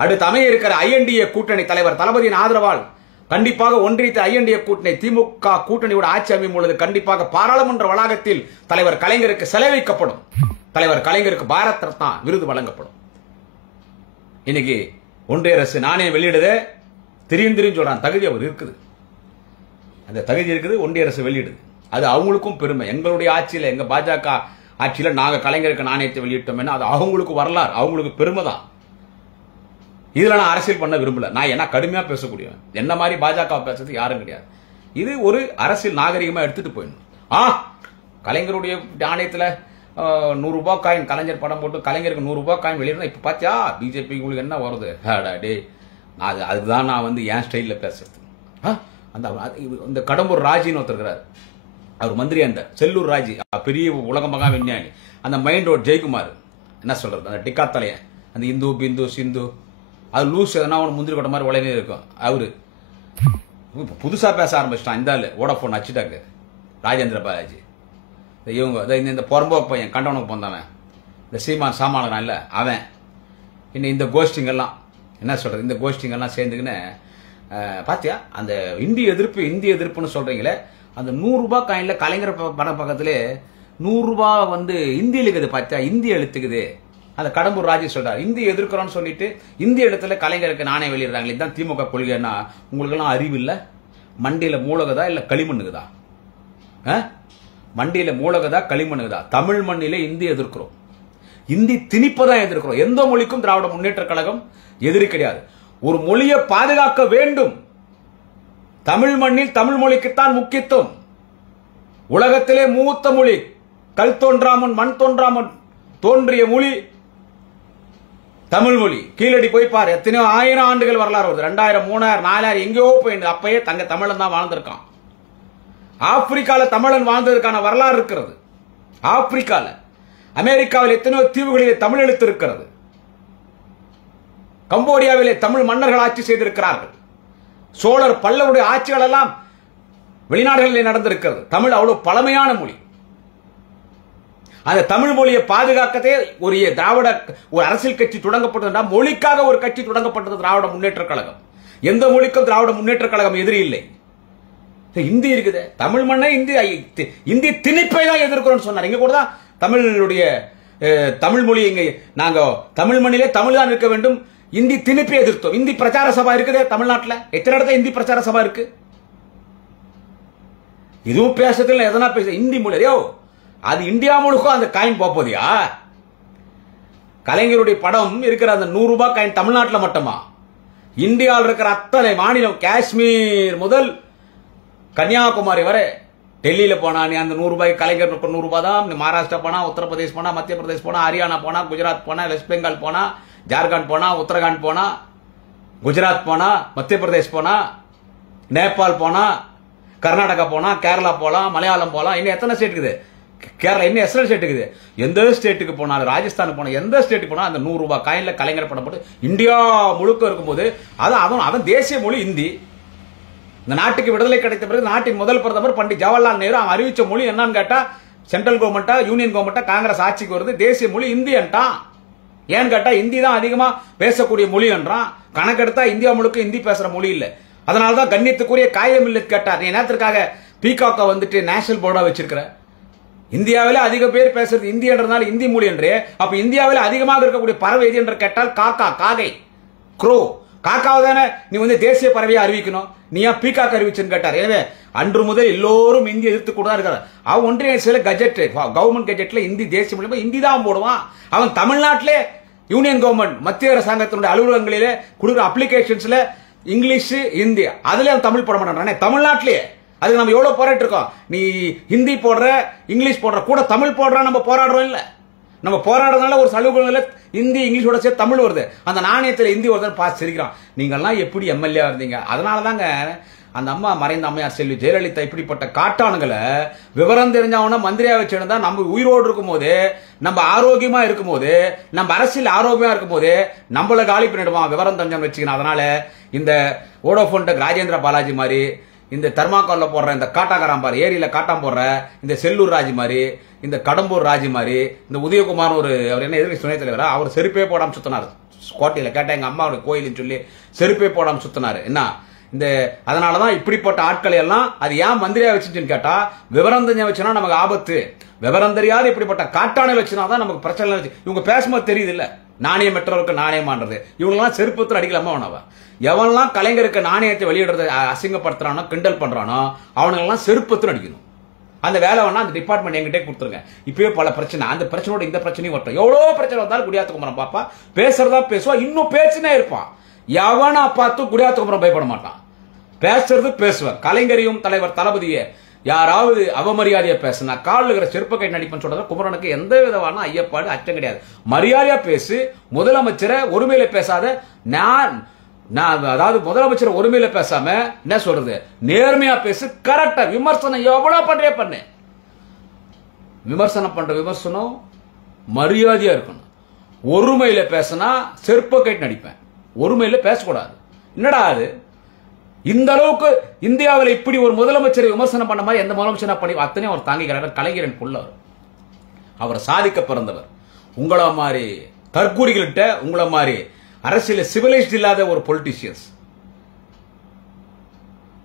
அடுத்து அமைய இருக்கிற ஐஎன்டிஏ கூட்டணி தலைவர் தளபதியின் ஆதரவால் கண்டிப்பாக ஒன்றிய ஐஎன்டிஏ கூட்டணி திமுக கூட்டணியோட ஆட்சி அமையும் பொழுது கண்டிப்பாக பாராளுமன்ற வளாகத்தில் தலைவர் கலைஞருக்கு சிலை வைக்கப்படும். தலைவர் கலைஞருக்கு பாரத் ரத்னா விருது வழங்கப்படும். இன்னைக்கு ஒன்றிய அரசு நாணயம் வெளியிடுத திரியும் சொல்றான், தகுதி அவர் இருக்குது, அந்த தகுதி இருக்குது, ஒன்றிய அரசு வெளியிடுது. அது அவங்களுக்கும் பெருமை. எங்களுடைய ஆட்சியில், எங்க பாஜக ஆட்சியில நாங்க கலைஞருக்கு நாணயத்தை வெளியிட்டோம், அது அவங்களுக்கு வரலாறு, அவங்களுக்கு பெருமை தான். இதுல நான் அரசியல் பண்ண விரும்பல. நான் என்ன கடுமையா பேசக்கூடியவன், என்ன மாதிரி பாஜக பேசுறது யாரும் கிடையாது. இது ஒரு அரசியல் நாகரிகமா எடுத்துட்டு போயிடணும். கலைஞருடைய நாணயத்துல 100 ரூபாய் காயின் கலைஞர் படம் போட்டு கலைஞருக்கு 100 ரூபாய் காயின் வெளியிடணும். இப்ப பாத்தியா பிஜேபி உங்களுக்கு என்ன வருது? அதுதான் நான் என் ஸ்டைல்ல பேசுறது. அந்த கடம்பூர் ராஜின்னு ஒருத்தர் இருக்கிறார், அவர் மந்திரி, அந்த செல்லூர் ராஜி பெரிய உலக மகா விஞ்ஞானி, அந்த மைண்ட் ரோட் ஜெயக்குமார் என்ன சொல்றது, அந்த டிக்கா தலைய, அந்த இந்து பிந்து சிந்து அது லூஸ் எதனா ஒன்று முந்திரி கொட்ட மாதிரி உலகே இருக்கும். அவரு புதுசா பேச ஆரம்பிச்சிட்டான். இந்த ஆளு வோடாஃபோன் அச்சுட்டாக்கு ராஜேந்திர பாலாஜி, இவங்க இந்த பொறம்போக்கு பையன் கண்டவனுக்கு போந்தவன், இந்த சீமான் சாமானன் இல்ல அவன். இன்னும் இந்த கோஷ்டிங்கெல்லாம் என்ன சொல்றது, இந்த கோஷ்டிங்கெல்லாம் சேர்ந்துக்கின்னு பாத்தியா அந்த இந்திய எதிர்ப்புன்னு சொல்றீங்களே, அந்த 100 ரூபாய் காயின்ல கலைஞர் படம் பக்கத்திலே 100 ரூபாய் இந்தியில இருக்குது. பாத்தியா இந்திய எழுத்துக்குது. அந்த கடம்பூர் ராஜி சொல்றாரு, இந்திய எதிர்க்கிறோம்னு சொல்லிட்டு இந்திய இடத்துல கலைஞருக்கு நாணயம் வெளியிடுறாங்க. இதுதான் திமுக கொள்கைன்னா உங்களுக்கு எல்லாம் அறிவு இல்ல, மண்டியில மூலகுதா இல்ல களிமண்ணுக்குதா? மண்டியில மூலகதா களிமண்ணுதா? தமிழ் மண்ணிலே இந்தி எதிர்க்கிறோம். இந்தி திணிப்பதான் எதிர்க்கிறோம். எந்த மொழிக்கும் திராவிட முன்னேற்ற கழகம் எதிரி கிடையாது. ஒரு மொழியை பாதுகாக்க வேண்டும். தமிழ் மண்ணில் தமிழ் மொழிக்குத்தான் முக்கியத்துவம். உலகத்திலே மூத்த மொழி, கல் தோன்றாமன் மண் தோன்றாமன் தோன்றிய மொழி தமிழ் மொழி. கீழடி போய் பாரு, எத்தனையோ 1000 ஆண்டுகள் வரலாறு வருது. 2000, 3000, 4000 எங்கேயோ போய் அப்பயே தங்க தமிழன் தான் வாழ்ந்திருக்கான். ஆப்பிரிக்கால தமிழன் வாழ்ந்ததற்கான வரலாறு இருக்கிறது. ஆப்பிரிக்கால, அமெரிக்காவில் எத்தனையோ தீவுகளிலே தமிழ் எழுத்து இருக்கிறது. கம்போடியாவிலே தமிழ் மன்னர்கள் ஆட்சி செய்திருக்கிறார்கள். சோழர் பல்லவருடைய ஆட்சிகள் எல்லாம் வெளிநாடுகளில் நடந்திருக்கிறது. தமிழ் அவ்வளவு பழமையான மொழி. அந்த தமிழ் மொழியை பாதுகாக்கதே ஒரு திராவிட ஒரு அரசியல் கட்சி தொடங்கப்பட்டது. மொழிக்காக ஒரு கட்சி தொடங்கப்பட்டது திராவிட முன்னேற்ற கழகம். எந்த மொழிக்கும் திராவிட முன்னேற்ற கழகம் எதிரி இல்லை. இந்தி இருக்குது, தமிழ் மண்ணை இந்தி திணிப்பை தான் எதிர்க்கிறோம் சொன்னார். இங்க கூட தான் தமிழுடைய தமிழ் மொழி இங்க நாங்க தமிழ் மண்ணிலே தமிழ் தான் இருக்க வேண்டும், இந்தி திணிப்பை எதிர்த்தோம். இந்தி பிரச்சார சபா இருக்குது தமிழ்நாட்டில். எத்தனை இடத்துல இந்தி பிரச்சார சபா இருக்கு? இதுவும் பேசுறதுல எதனா பேச இந்தி மொழியோ அது இந்தியா முழுக்கும் அந்த காயின் போப்போதியா? கலைஞருடைய படம் இருக்கிற அந்த 100 ரூபாய் காயின் தமிழ்நாட்டில் மட்டுமா? இந்தியாவில் இருக்கிற அத்தனை மாநிலம், காஷ்மீர் முதல் கன்னியாகுமரி வரை, டெல்லியில போனா நீ அந்த 100 ரூபாய் கலைஞர் 100 ரூபாய் தான். மகாராஷ்டிரா போனா, உத்தரப்பிரதேஷ் போனா, மத்திய பிரதேஷ் போனா, ஹரியானா போனா, குஜராத் போனா, வெஸ்ட் பெங்கால் போனா, ஜார்க்கண்ட் போனா, உத்தரகாண்ட் போனா, குஜராத் போனா, மத்திய பிரதேஷ் போனா, நேபாள் போனா, கர்நாடகா போனா, கேரளா போலாம், மலையாளம் போலாம். இன்னும் எத்தனை ஸ்டேட் இருக்குது? கேரளா இன்னும் எத்தனை ஸ்டேட் இருக்குது? எந்த ஸ்டேட்டுக்கு போனாலும், ராஜஸ்தான் போனா, எந்த ஸ்டேட்டுக்கு போனா அந்த 100 ரூபாய் காயின்ல கலைஞர் படம் போட்டு இந்தியா முழுக்க இருக்கும்போது அவன் தேசிய மொழி இந்தி. இந்த நாட்டுக்கு விடுதலை கிடைத்த பிறகு நாட்டின் முதல் பிரதமர் பண்டிட் ஜவஹர்லால் நேரு அவன் அறிவிச்ச மொழி என்னன்னு கேட்டா, சென்ட்ரல் கவர்மெண்டா யூனியன் கவர்மெண்டா காங்கிரஸ் ஆட்சிக்கு வருது, தேசிய மொழி இந்தி என்றான். ஏன்னு கேட்டா இந்தி தான் அதிகமா பேசக்கூடிய மொழி என்றான். கணக்கெடுத்தா இந்தியா முழுக்க இந்தி பேசுற மொழி இல்ல. அதனாலதான் கண்ணியத்துக்குரிய காயம் இல்லை கேட்டார். நீ நேரத்திற்காக பீகாக்க வந்துட்டு நேஷனல் போர்டா வச்சிருக்கிற. இந்தியாவில அதிக பேர் பேசுறது இந்தி என்றதுனால இந்தி மொழி என்று. அப்ப இந்தியாவில் அதிகமாக இருக்கக்கூடிய பறவை எது என்று கேட்டால் காக்கா, காகை, க்ரோ. காக்காவை தானே நீ தேசிய பறவையை அறிவிக்கணும். நீ ஏன் பீகாக் அறிவிச்சுன்னு கேட்டார். எனவே அன்று முதல் எல்லோரும் இந்தி எதிர்த்து கூட இருக்கிறார். அவன் ஒன்றிய சில கஜெட், கவர்மெண்ட் கஜெட்ல இந்தி தேசிய மொழி இந்தி தான் போடுவான். அவன் தமிழ்நாட்டிலே யூனியன் கவர்மெண்ட் மத்திய அரசாங்கத்தினுடைய அலுவலகங்களிலே கொடுக்குற அப்ளிகேஷன்ஸ்ல இங்கிலீஷ், இந்தி, அதுல அவன் தமிழ் போட மாட்டான். தமிழ்நாட்டிலேயே அதுக்கு நம்ம எவ்வளவு போராட்டு இருக்கோம். நீ ஹிந்தி போடுற, இங்கிலீஷ் போடுற, கூட தமிழ் போடுற, நம்ம போராடுறோம் இல்ல. நம்ம போராடுறதுனால ஒரு சலுகைல இந்தி இங்கிலீஷோட சேர்த்து தமிழ் வருது. அந்த நாணயத்தில் இந்தி வருதுன்னு பார்த்து சிரிக்கிறான். நீங்கெல்லாம் எப்படி எம்எல்ஏ இருந்தீங்க? அதனாலதாங்க அந்த அம்மா மறைந்த அம்மையார் செல்வி ஜெயலலிதா இப்படிப்பட்ட காட்டானுங்களை விவரம் தெரிஞ்சவன மந்திரியா வச்சிருந்தா நம்ம உயிரோடு இருக்கும் போது, நம்ம ஆரோக்கியமா இருக்கும் போது, நம்ம அரசியல் ஆரோக்கியமா இருக்கும் போது நம்மள காலி பண்ணிடுவான் விவரம் தெரிஞ்சவன் வச்சுக்கணும். அதனால இந்த வோடோபோன் ராஜேந்திர பாலாஜி மாதிரி, இந்த தர்மாக்கோல்ல போடுற இந்த காட்டாக்காராம்பார் ஏரியில காட்டாம் போடுற இந்த செல்லூர் ராஜி மாதிரி, இந்த கடம்பூர் ராஜி மாதிரி, இந்த உதயகுமார் ஒரு அவர் என்ன எதிர்ப்பு துணைத் தலைவர், அவர் செருப்பே போடாம சுத்தினார். கோட்டையில கேட்ட எங்க அம்மாவுடைய கோயிலுன்னு சொல்லி செருப்பே போடாம சுத்தினாரு. என்ன இந்த அதனாலதான் இப்படிப்பட்ட ஆட்களை எல்லாம் அது ஏன் மந்திரியா வச்சுன்னு கேட்டா, விவரம் தெரிஞ்ச வச்சுனா நமக்கு ஆபத்து. விவரம் தெரியாது இப்படிப்பட்ட காட்டானை வச்சுனாதான் நமக்கு பிரச்சனை. இவங்க பேசும்போது தெரியுது இல்ல, நாணயம் பெற்றவருக்கு நாணயமான்றது. இவங்கெல்லாம் செருப்பத்தில் அடிக்கலாமா? அவனவ எவன்லாம் கலைஞருக்கு நாணயத்தை வெளியிடுறது அசிங்கப்படுத்துறானோ, கிண்டல் பண்றானோ அவனுங்கெல்லாம் செருப்பத்தில் அடிக்கணும். அந்த வேலை வேணா அந்த டிபார்ட்மெண்ட் எங்கிட்டே கொடுத்துருங்க. இப்பவே பல பிரச்சனை, அந்த பிரச்சனையோட இந்த பிரச்சனையும் வரட்டும். எவ்வளவு பிரச்சனை வந்தாலும் குடியாத்த குமரன் பாப்பா பேசுறதா பேசுவா, இன்னும் பேச்சுனே இருப்பான். எவனா பார்த்து குடியாத்த குமரன் பயப்பட மாட்டான். பேசுறது பேசுவார். கலைஞரையும் தலைவர் தளபதியை யாராவது அவமரியாதையா பேசினா காலில் இருக்கிற செருப்ப கை நடிப்பேன்னு சொல்றது குமரனுக்கு எந்த விதமான ஐயப்பாடு அச்சம் கிடையாது. மரியாதையா பேசு. முதலமைச்சரை ஒருமையில பேசாத. நான் அதாவது முதலமைச்சர் ஒருமையில பேசாம என்ன சொல்றது, நேர்மையா பேசு, கரெக்டா விமர்சனம் எவ்வளவு பண்றே பண்ணு. விமர்சனம் பண்ற விமர்சனம் மரியாதையா இருக்கணும். ஒருமையில பேசினா செருப்ப கை நடிப்பேன். ஒருமையில பேசக்கூடாது. என்னடா அது? இந்த அளவுக்கு இந்தியாவில் இப்படி ஒரு முதலமைச்சரை விமர்சனம் பண்ண மாதிரி எந்த முதலமைச்சர் பண்ணி அத்தனை அவர் தாங்கிக்கிறார். கலைஞரின் புள்ளவர், அவர் சாதிக்க பிறந்தவர். உங்கள மாதிரி தற்கூரிகள்கிட்ட, உங்கள மாதிரி அரசியல் சிவிலைஸ்ட் இல்லாத ஒரு பொலிட்டிஷியன்ஸ்,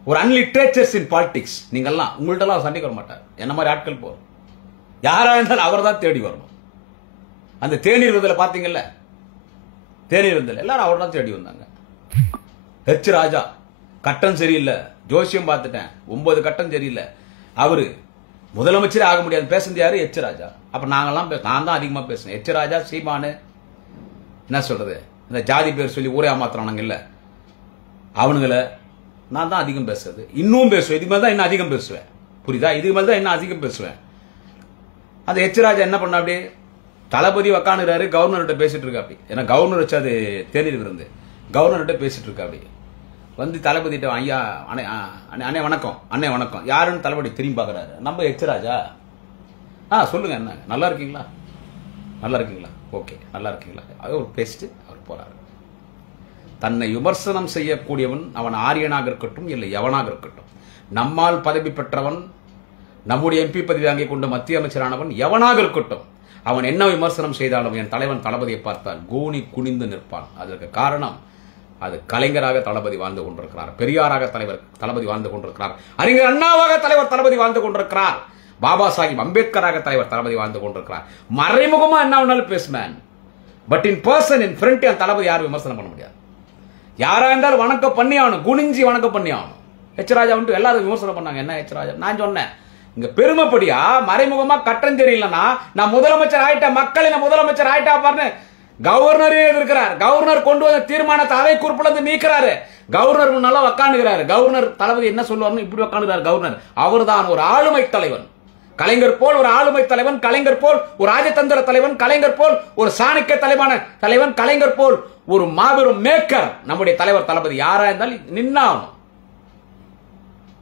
ஒரு அன்லிட்ரேச்சர்ஸ் இன் பாலிடிக்ஸ், நீங்கெல்லாம் உங்கள்ட்ட சண்டைக்கு வர மாட்டார். என்ன மாதிரி ஆட்கள் போறோம். யாரா இருந்தாலும் அவர் தான் தேடி வரணும். அந்த தேநீர் விருதுல பாத்தீங்கல்ல, தேநீர் விருதுல எல்லாரும் அவர் தான் தேடி வந்தாங்க. ஹெச் ராஜா கட்டம் சரியில்லை, ஜோசியம் பார்த்துட்டேன், 9 கட்டம் சரியில்லை. அவரு முதலமைச்சரே ஆக முடியாது. பேசுறது யாரு? எச் ராஜா. அப்ப நாங்கெல்லாம் நான் தான் அதிகமா பேசுறேன். எச் ராஜா, சீமானு, என்ன சொல்றது, இந்த ஜாதி பேர் சொல்லி ஊரே மாத்திரானுங்க இல்ல, அவனுங்கள நான் தான் அதிகம் பேசுறது. இன்னும் பேசுவேன். இதுக்கு மேல தான் இன்னும் அதிகம் பேசுவேன். புரியுதா? இதுக்கு மேல தான் இன்னும் அதிகம் பேசுவேன். அந்த எச் ராஜா என்ன பண்ண, அப்படியே தளபதி உக்காந்துறாரு, கவர்னர்கிட்ட பேசிட்டு இருக்கா. அப்படி ஏன்னா கவர்னர் வச்சு அது தேநீர் விருந்து, கவர்னர்கிட்ட பேசிட்டு இருக்கா. அப்படி வந்து தளபதிட்ட, ஐயா அண்ணே வணக்கம், அண்ணே வணக்கம், யாருன்னு தளபதி திரும்பி பார்க்கறாரு. நம்ம எச் ராஜா. சொல்லுங்க, என்ன நல்லா இருக்கீங்களா, நல்லா இருக்கீங்களா, ஓகே நல்லா இருக்கீங்களா, அது ஒரு பேசிட்டு அவர் போறாரு. தன்னை விமர்சனம் செய்யக்கூடியவன் அவன் ஆரியனாக இருக்கட்டும் இல்லை எவனாக இருக்கட்டும், நம்மால் பதவி பெற்றவன், நம்முடைய எம்பி பதவி வாங்கிக் கொண்டு மத்திய அமைச்சரானவன் எவனாக இருக்கட்டும், அவன் என்ன விமர்சனம் செய்தாலும் என் தலைவன் தளபதியை பார்த்தால் கூனி குனிந்து நிற்பான். அதற்கு காரணம், அது கலைஞராக தளபதி வாழ்ந்து கொண்டிருக்கிறார், பெரியாராக தளபதி வாழ்ந்து கொண்டிருக்கிறார், அறிஞர் அண்ணாவாக தலைவர் தளபதி வாழ்ந்து கொண்டிருக்கிறார், பாபா சாஹிப் அம்பேத்கராக தலைவர் தளபதி வாழ்ந்து கொண்டிருக்கிறார். மறைமுகமா என்ன வேணாலும் பேசுமேன், but in person in front என் தளபதி யாரும் விமர்சனம் பண்ண முடியாது. யாரா இருந்தாலும் வணக்கம் பண்ணி ஆகணும், குனிஞ்சி வணக்கம் பண்ணி ஆகணும். எச் ராஜா வந்து எல்லாரும் விமர்சனம் பண்ணாங்க. என்ன எச் ராஜா? நான் சொன்னேன், இங்க பெருமைப்படியா மறைமுகமா கட்டம் தெரியலன்னா நான் முதலமைச்சர் ஆயிட்டேன், மக்கள் என்ன முதலமைச்சர் ஆயிட்டா பாருன்னு கவர்னரே எதிர்க்கிறார். கவர்னர் கொண்டு வந்த தீர்மானத்தை அவை குறிப்பில இருந்து நீக்கிறாரு. கவர்னர் நல்லா உக்காந்துக்கிறாரு. கவர்னர் தளபதி என்ன சொல்லுவார்னு இப்படி உக்காந்துக்கிறார் கவர்னர். அவர் தான் ஒரு ஆளுமை தலைவன். கலைஞர் போல் ஒரு ஆளுமை தலைவன், கலைஞர் போல் ஒரு ராஜதந்திர தலைவன், கலைஞர் போல் ஒரு சாணக்கிய தலைவன், கலைஞர் போல் ஒரு மாபெரும் மேக்கர் நம்முடைய தலைவர் தளபதி. யாரா இருந்தாலும் நின்னாகணும்.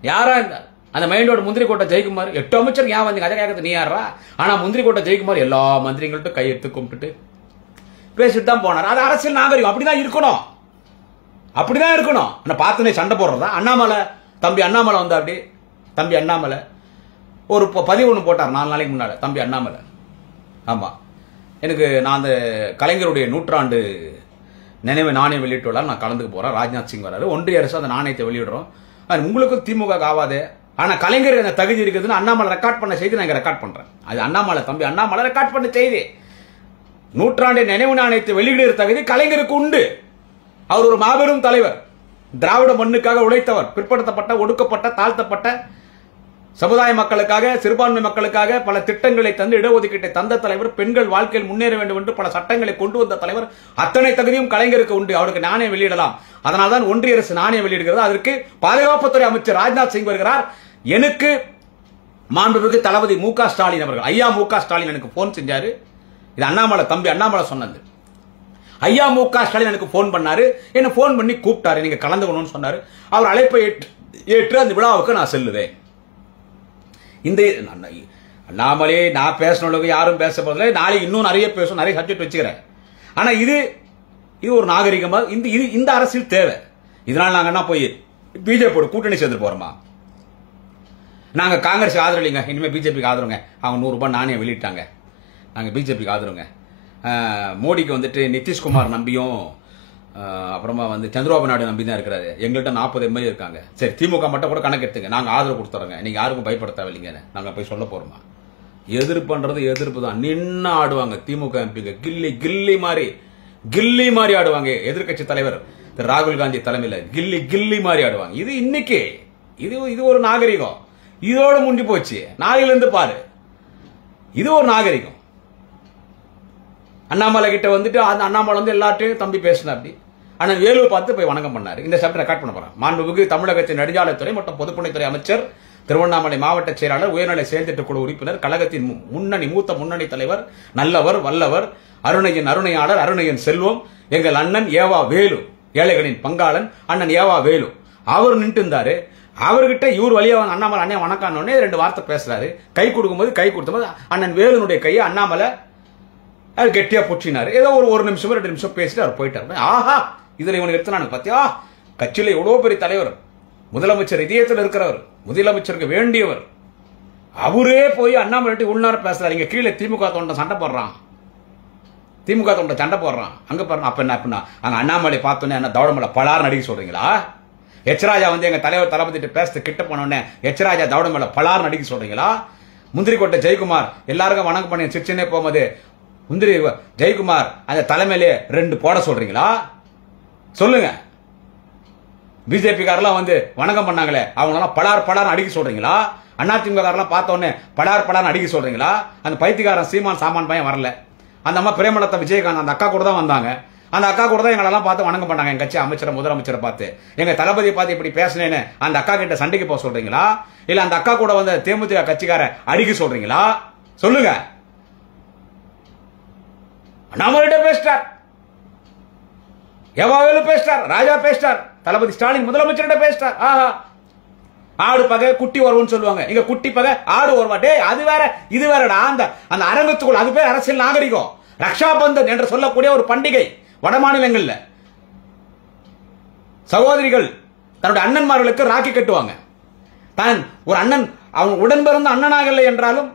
யாரா இருந்தால் அந்த மைண்டோட முந்திரிக்கோட்டை ஜெயக்குமார் 8 அமைச்சர் ஏன் வந்து கதை கேட்கறது நீ யாரா? ஆனா முந்திரிக்கோட்டை ஜெயக்குமார் எல்லா மந்திரிகள்ட்ட கையெடுத்து கும்பிட்டுட்டு பேசிட்டு தான் போனார். அது அரசியல் நாகரிகம். அப்படிதான் இருக்கணும், அப்படிதான் இருக்கணும். பார்த்துனே சண்டை போடுறதா? அண்ணாமலை, தம்பி அண்ணாமலை வந்து அப்படி, தம்பி அண்ணாமலை ஒரு பதிவு ஒன்று போட்டார் 4 நாளைக்கு முன்னாடி. தம்பி அண்ணாமலை, ஆமா, எனக்கு நான் அந்த கலைஞருடைய 100ஆண்டு நினைவு நாணயம் வெளியிட்டு நான் கலந்துக்க போறேன். ராஜ்நாத் சிங் வராரு, ஒன்றிய அரசு அந்த நாணயத்தை வெளியிடுறோம். உங்களுக்கு திமுக ஆகாது, ஆனா கலைஞருக்கு அந்த தகுதி இருக்குதுன்னு அண்ணாமலை ரெக்கார்ட் பண்ண செய்தி நான் ரெக்கார்ட் பண்றேன். அது அண்ணாமலை, தம்பி அண்ணாமலை ரெக்கார்ட் பண்ண செய்தி. 100ஆண்டு நினைவு நாணயத்தை வெளியிடுகிற தகுதி கலைஞருக்கு உண்டு. அவர் ஒரு மாபெரும் தலைவர், திராவிட மண்ணுக்காக உழைத்தவர், பிற்படுத்தப்பட்ட, ஒடுக்கப்பட்ட, தாழ்த்தப்பட்ட சமுதாய மக்களுக்காக, சிறுபான்மை மக்களுக்காக பல திட்டங்களை தந்து இடஒதுக்கீட்டை தந்த தலைவர், பெண்கள் வாழ்க்கையில் முன்னேற வேண்டும் என்று பல சட்டங்களை கொண்டு வந்த தலைவர். அத்தனை தகுதியும் கலைஞருக்கு உண்டு. அவருக்கு நாணயம் வெளியிடலாம். அதனால்தான் ஒன்றிய அரசு நாணயம் வெளியிடுகிறது. அதற்கு பாதுகாப்புத்துறை அமைச்சர் ராஜ்நாத் சிங் வருகிறார். எனக்கு மாண்புமிகு தளபதி மு.க. ஸ்டாலின் அவர்கள், ஐயா மு.க. ஸ்டாலின் எனக்கு போன் செஞ்சாரு. இது அண்ணாமலை, தம்பி அண்ணாமலை சொன்னது. ஐயா மு.க. ஸ்டாலின் எனக்கு போன் பண்ணாரு. என்ன போன் பண்ணி கூப்பிட்டாரு, நீங்க கலந்துக்கணும்னு சொன்னாரு. அவர் அழைப்பை ஏற்று அந்த விழாவுக்கு நான் செல்லுவேன். இந்த அண்ணாமலே நான் பேசின அளவுக்கு யாரும் பேச போதில்லை. நாளைக்கு இன்னும் நிறைய பேசும், நிறைய சப்ஜெக்ட் வச்சுக்கிறேன். ஆனா இது ஒரு நாகரிகமா இந்த அரசியல் தேவை. இதனால நாங்க என்ன போய் பிஜேபியோட கூட்டணி சேர்ந்து போறோமா? நாங்க காங்கிரஸ் ஆதரவில்லைங்க, இனிமே பிஜேபிக்கு ஆதரவுங்க. அவங்க 100 ரூபாய் நாணயம் வெளியிட்டாங்க, நாங்க பிஜேபிக்கு ஆதரவுங்க. மோடிக்கு வந்துட்டு நிதிஷ்குமார் நம்பியும் அப்புறமா வந்து சந்திரபாபு நாயுடு நம்பி தான் இருக்கிறாரு. எங்கள்கிட்ட 40 எம்எல்ஏ இருக்காங்க. சரி, திமுக மட்டும் கூட கணக்கு எடுத்துங்க, நாங்க ஆதரவு கொடுத்துறோங்க, நீங்க யாருக்கும் பயப்பட தேவையில்லைங்க, நாங்க போய் சொல்ல போறோமா? எதிர்ப்புன்றது எதிர்ப்பு தான். நின்று ஆடுவாங்க திமுக எம்பிங்க, கில்லி மாதிரி ஆடுவாங்க. எதிர்கட்சி தலைவர் திரு ராகுல் காந்தி தலைமையில் கில்லி மாதிரி ஆடுவாங்க. இது இன்னைக்கு இது ஒரு நாகரிகம். இதோட முண்டி போச்சு. நாளையில இருந்து பாரு, இது ஒரு நாகரிகம். அண்ணாமலை கிட்ட வந்துட்டு அந்த அண்ணாமலை வந்து எல்லாத்தையும் தம்பி பேசினா அப்படி. ஆனா வேலு பார்த்து போய் வணக்கம் பண்ணாரு. இந்த சப்ஜெக்ட் ரெக்கார்ட் பண்ண போறேன். மாண்புமிகு தமிழகத்தின் நெடுஞ்சாலைத்துறை மற்றும் பொதுப்பணித்துறை அமைச்சர், திருவண்ணாமலை மாவட்ட செயலாளர், உயர்நிலை செயல்திட்ட குழு உறுப்பினர், கழகத்தின் மூத்த முன்னணி தலைவர், நல்லவர், வல்லவர், அருணையன் அருணையன் செல்வம், எங்கள் அண்ணன் ஏவா வேலு, ஏழைகளின் பங்காளன் அண்ணன் ஏவா வேலு, அவர் நின்று இருந்தாரு. அவர்கிட்ட இவர் வழியா அண்ணாமலை அண்ணன் வணக்கம் 2 வார்த்தை பேசுறாரு. கை கொடுக்கும்போது அண்ணன் வேலுனுடைய கையை அண்ணாமலை அது கெட்டியா புற்றினாரு. ஏதோ ஒரு 1 நிமிஷம் 2 நிமிஷம் பேசிட்டு அவர் போயிட்டாரு. ஆஹா, இதுல இவனுக்கு எடுத்து பாத்தியா, கட்சியில எவ்வளவு பெரிய தலைவர், முதலமைச்சர் இதயத்தில் இருக்கிறவர், முதலமைச்சருக்கு வேண்டியவர், அவரே போய் அண்ணாமலை உள்நார பேசுறாரு. இங்க கீழே திமுக தொண்டை சண்டை போடுறான், அங்க பாருங்க. அப்ப என்ன அங்க அண்ணாமலை பார்த்தோன்னே என்ன தவடமலை பலார் நடிக்க சொல்றீங்களா? எச் ராஜா வந்து எங்க தலைவர் தளபதி பேச கிட்ட போனோடனே எச் ராஜா தவடமலை பலார் நடிக்க சொல்றீங்களா? முந்திரிக்கோட்டை ஜெயக்குமார் எல்லாருக்கும் வணக்கம் பண்ணி சிரிச்சுனே போகும்போது முந்திரி ஜெயக்குமார் அந்த தலைமையிலே 2 போட சொல்றீங்களா? சொல்லுங்க. பிஜேபி காரெல்லாம் வந்து வணக்கம் பண்ணாங்களே, அவங்க எல்லாம் பலார் அடிக்க சொல்றீங்களா? அதிமுக காரெல்லாம் பார்த்தோன்னே படார் அடிக்க சொல்றீங்களா? அந்த பைத்தியக்காரன் சீமான் சாமான் பையன் வரல. அந்த அம்மா பிரேமலதா விஜயகாந்த் அந்த அக்கா கூட தான் வந்தாங்க. அந்த அக்கா கூட தான் எங்களெல்லாம் பார்த்து வணங்க பண்ணாங்க. எங்க கட்சி அமைச்சரை முதலமைச்சரை பார்த்து எங்க தளபதியை பார்த்து இப்படி பேசினேன்னு அந்த அக்கா கிட்ட சண்டைக்கு போக சொல்றீங்களா? இல்ல அந்த அக்கா கூட வந்து தேமுதிக கட்சிக்கார அடிக்க சொல்றீங்களா? சொல்லுங்க. அண்ணாமலையிட்ட பேசிட்டார், எவாவேலு பேசிட்டார், ராஜா பேசிட்டார், தளபதி ஸ்டாலின் முதலமைச்சர்கிட்ட பேசிட்டார். ஆஹா, ஆடு பகை குட்டி வருவன்னு சொல்லுவாங்க. இங்க குட்டி பகை ஆடு வருவா. டே அது வேற இது வேறடா. அந்த அரங்கத்துக்குள் அது பேர் அரசியல் நாகரிகம். ரக்ஷாபந்தன் என்று சொல்லக்கூடிய ஒரு பண்டிகை வட மாநிலங்கள்ல சகோதரிகள் தன்னுடைய அண்ணன்மார்களுக்கு ராக்கி கட்டுவாங்க. தான் ஒரு அண்ணன் அவன் உடன் பிறந்த அண்ணனாக இல்லை என்றாலும்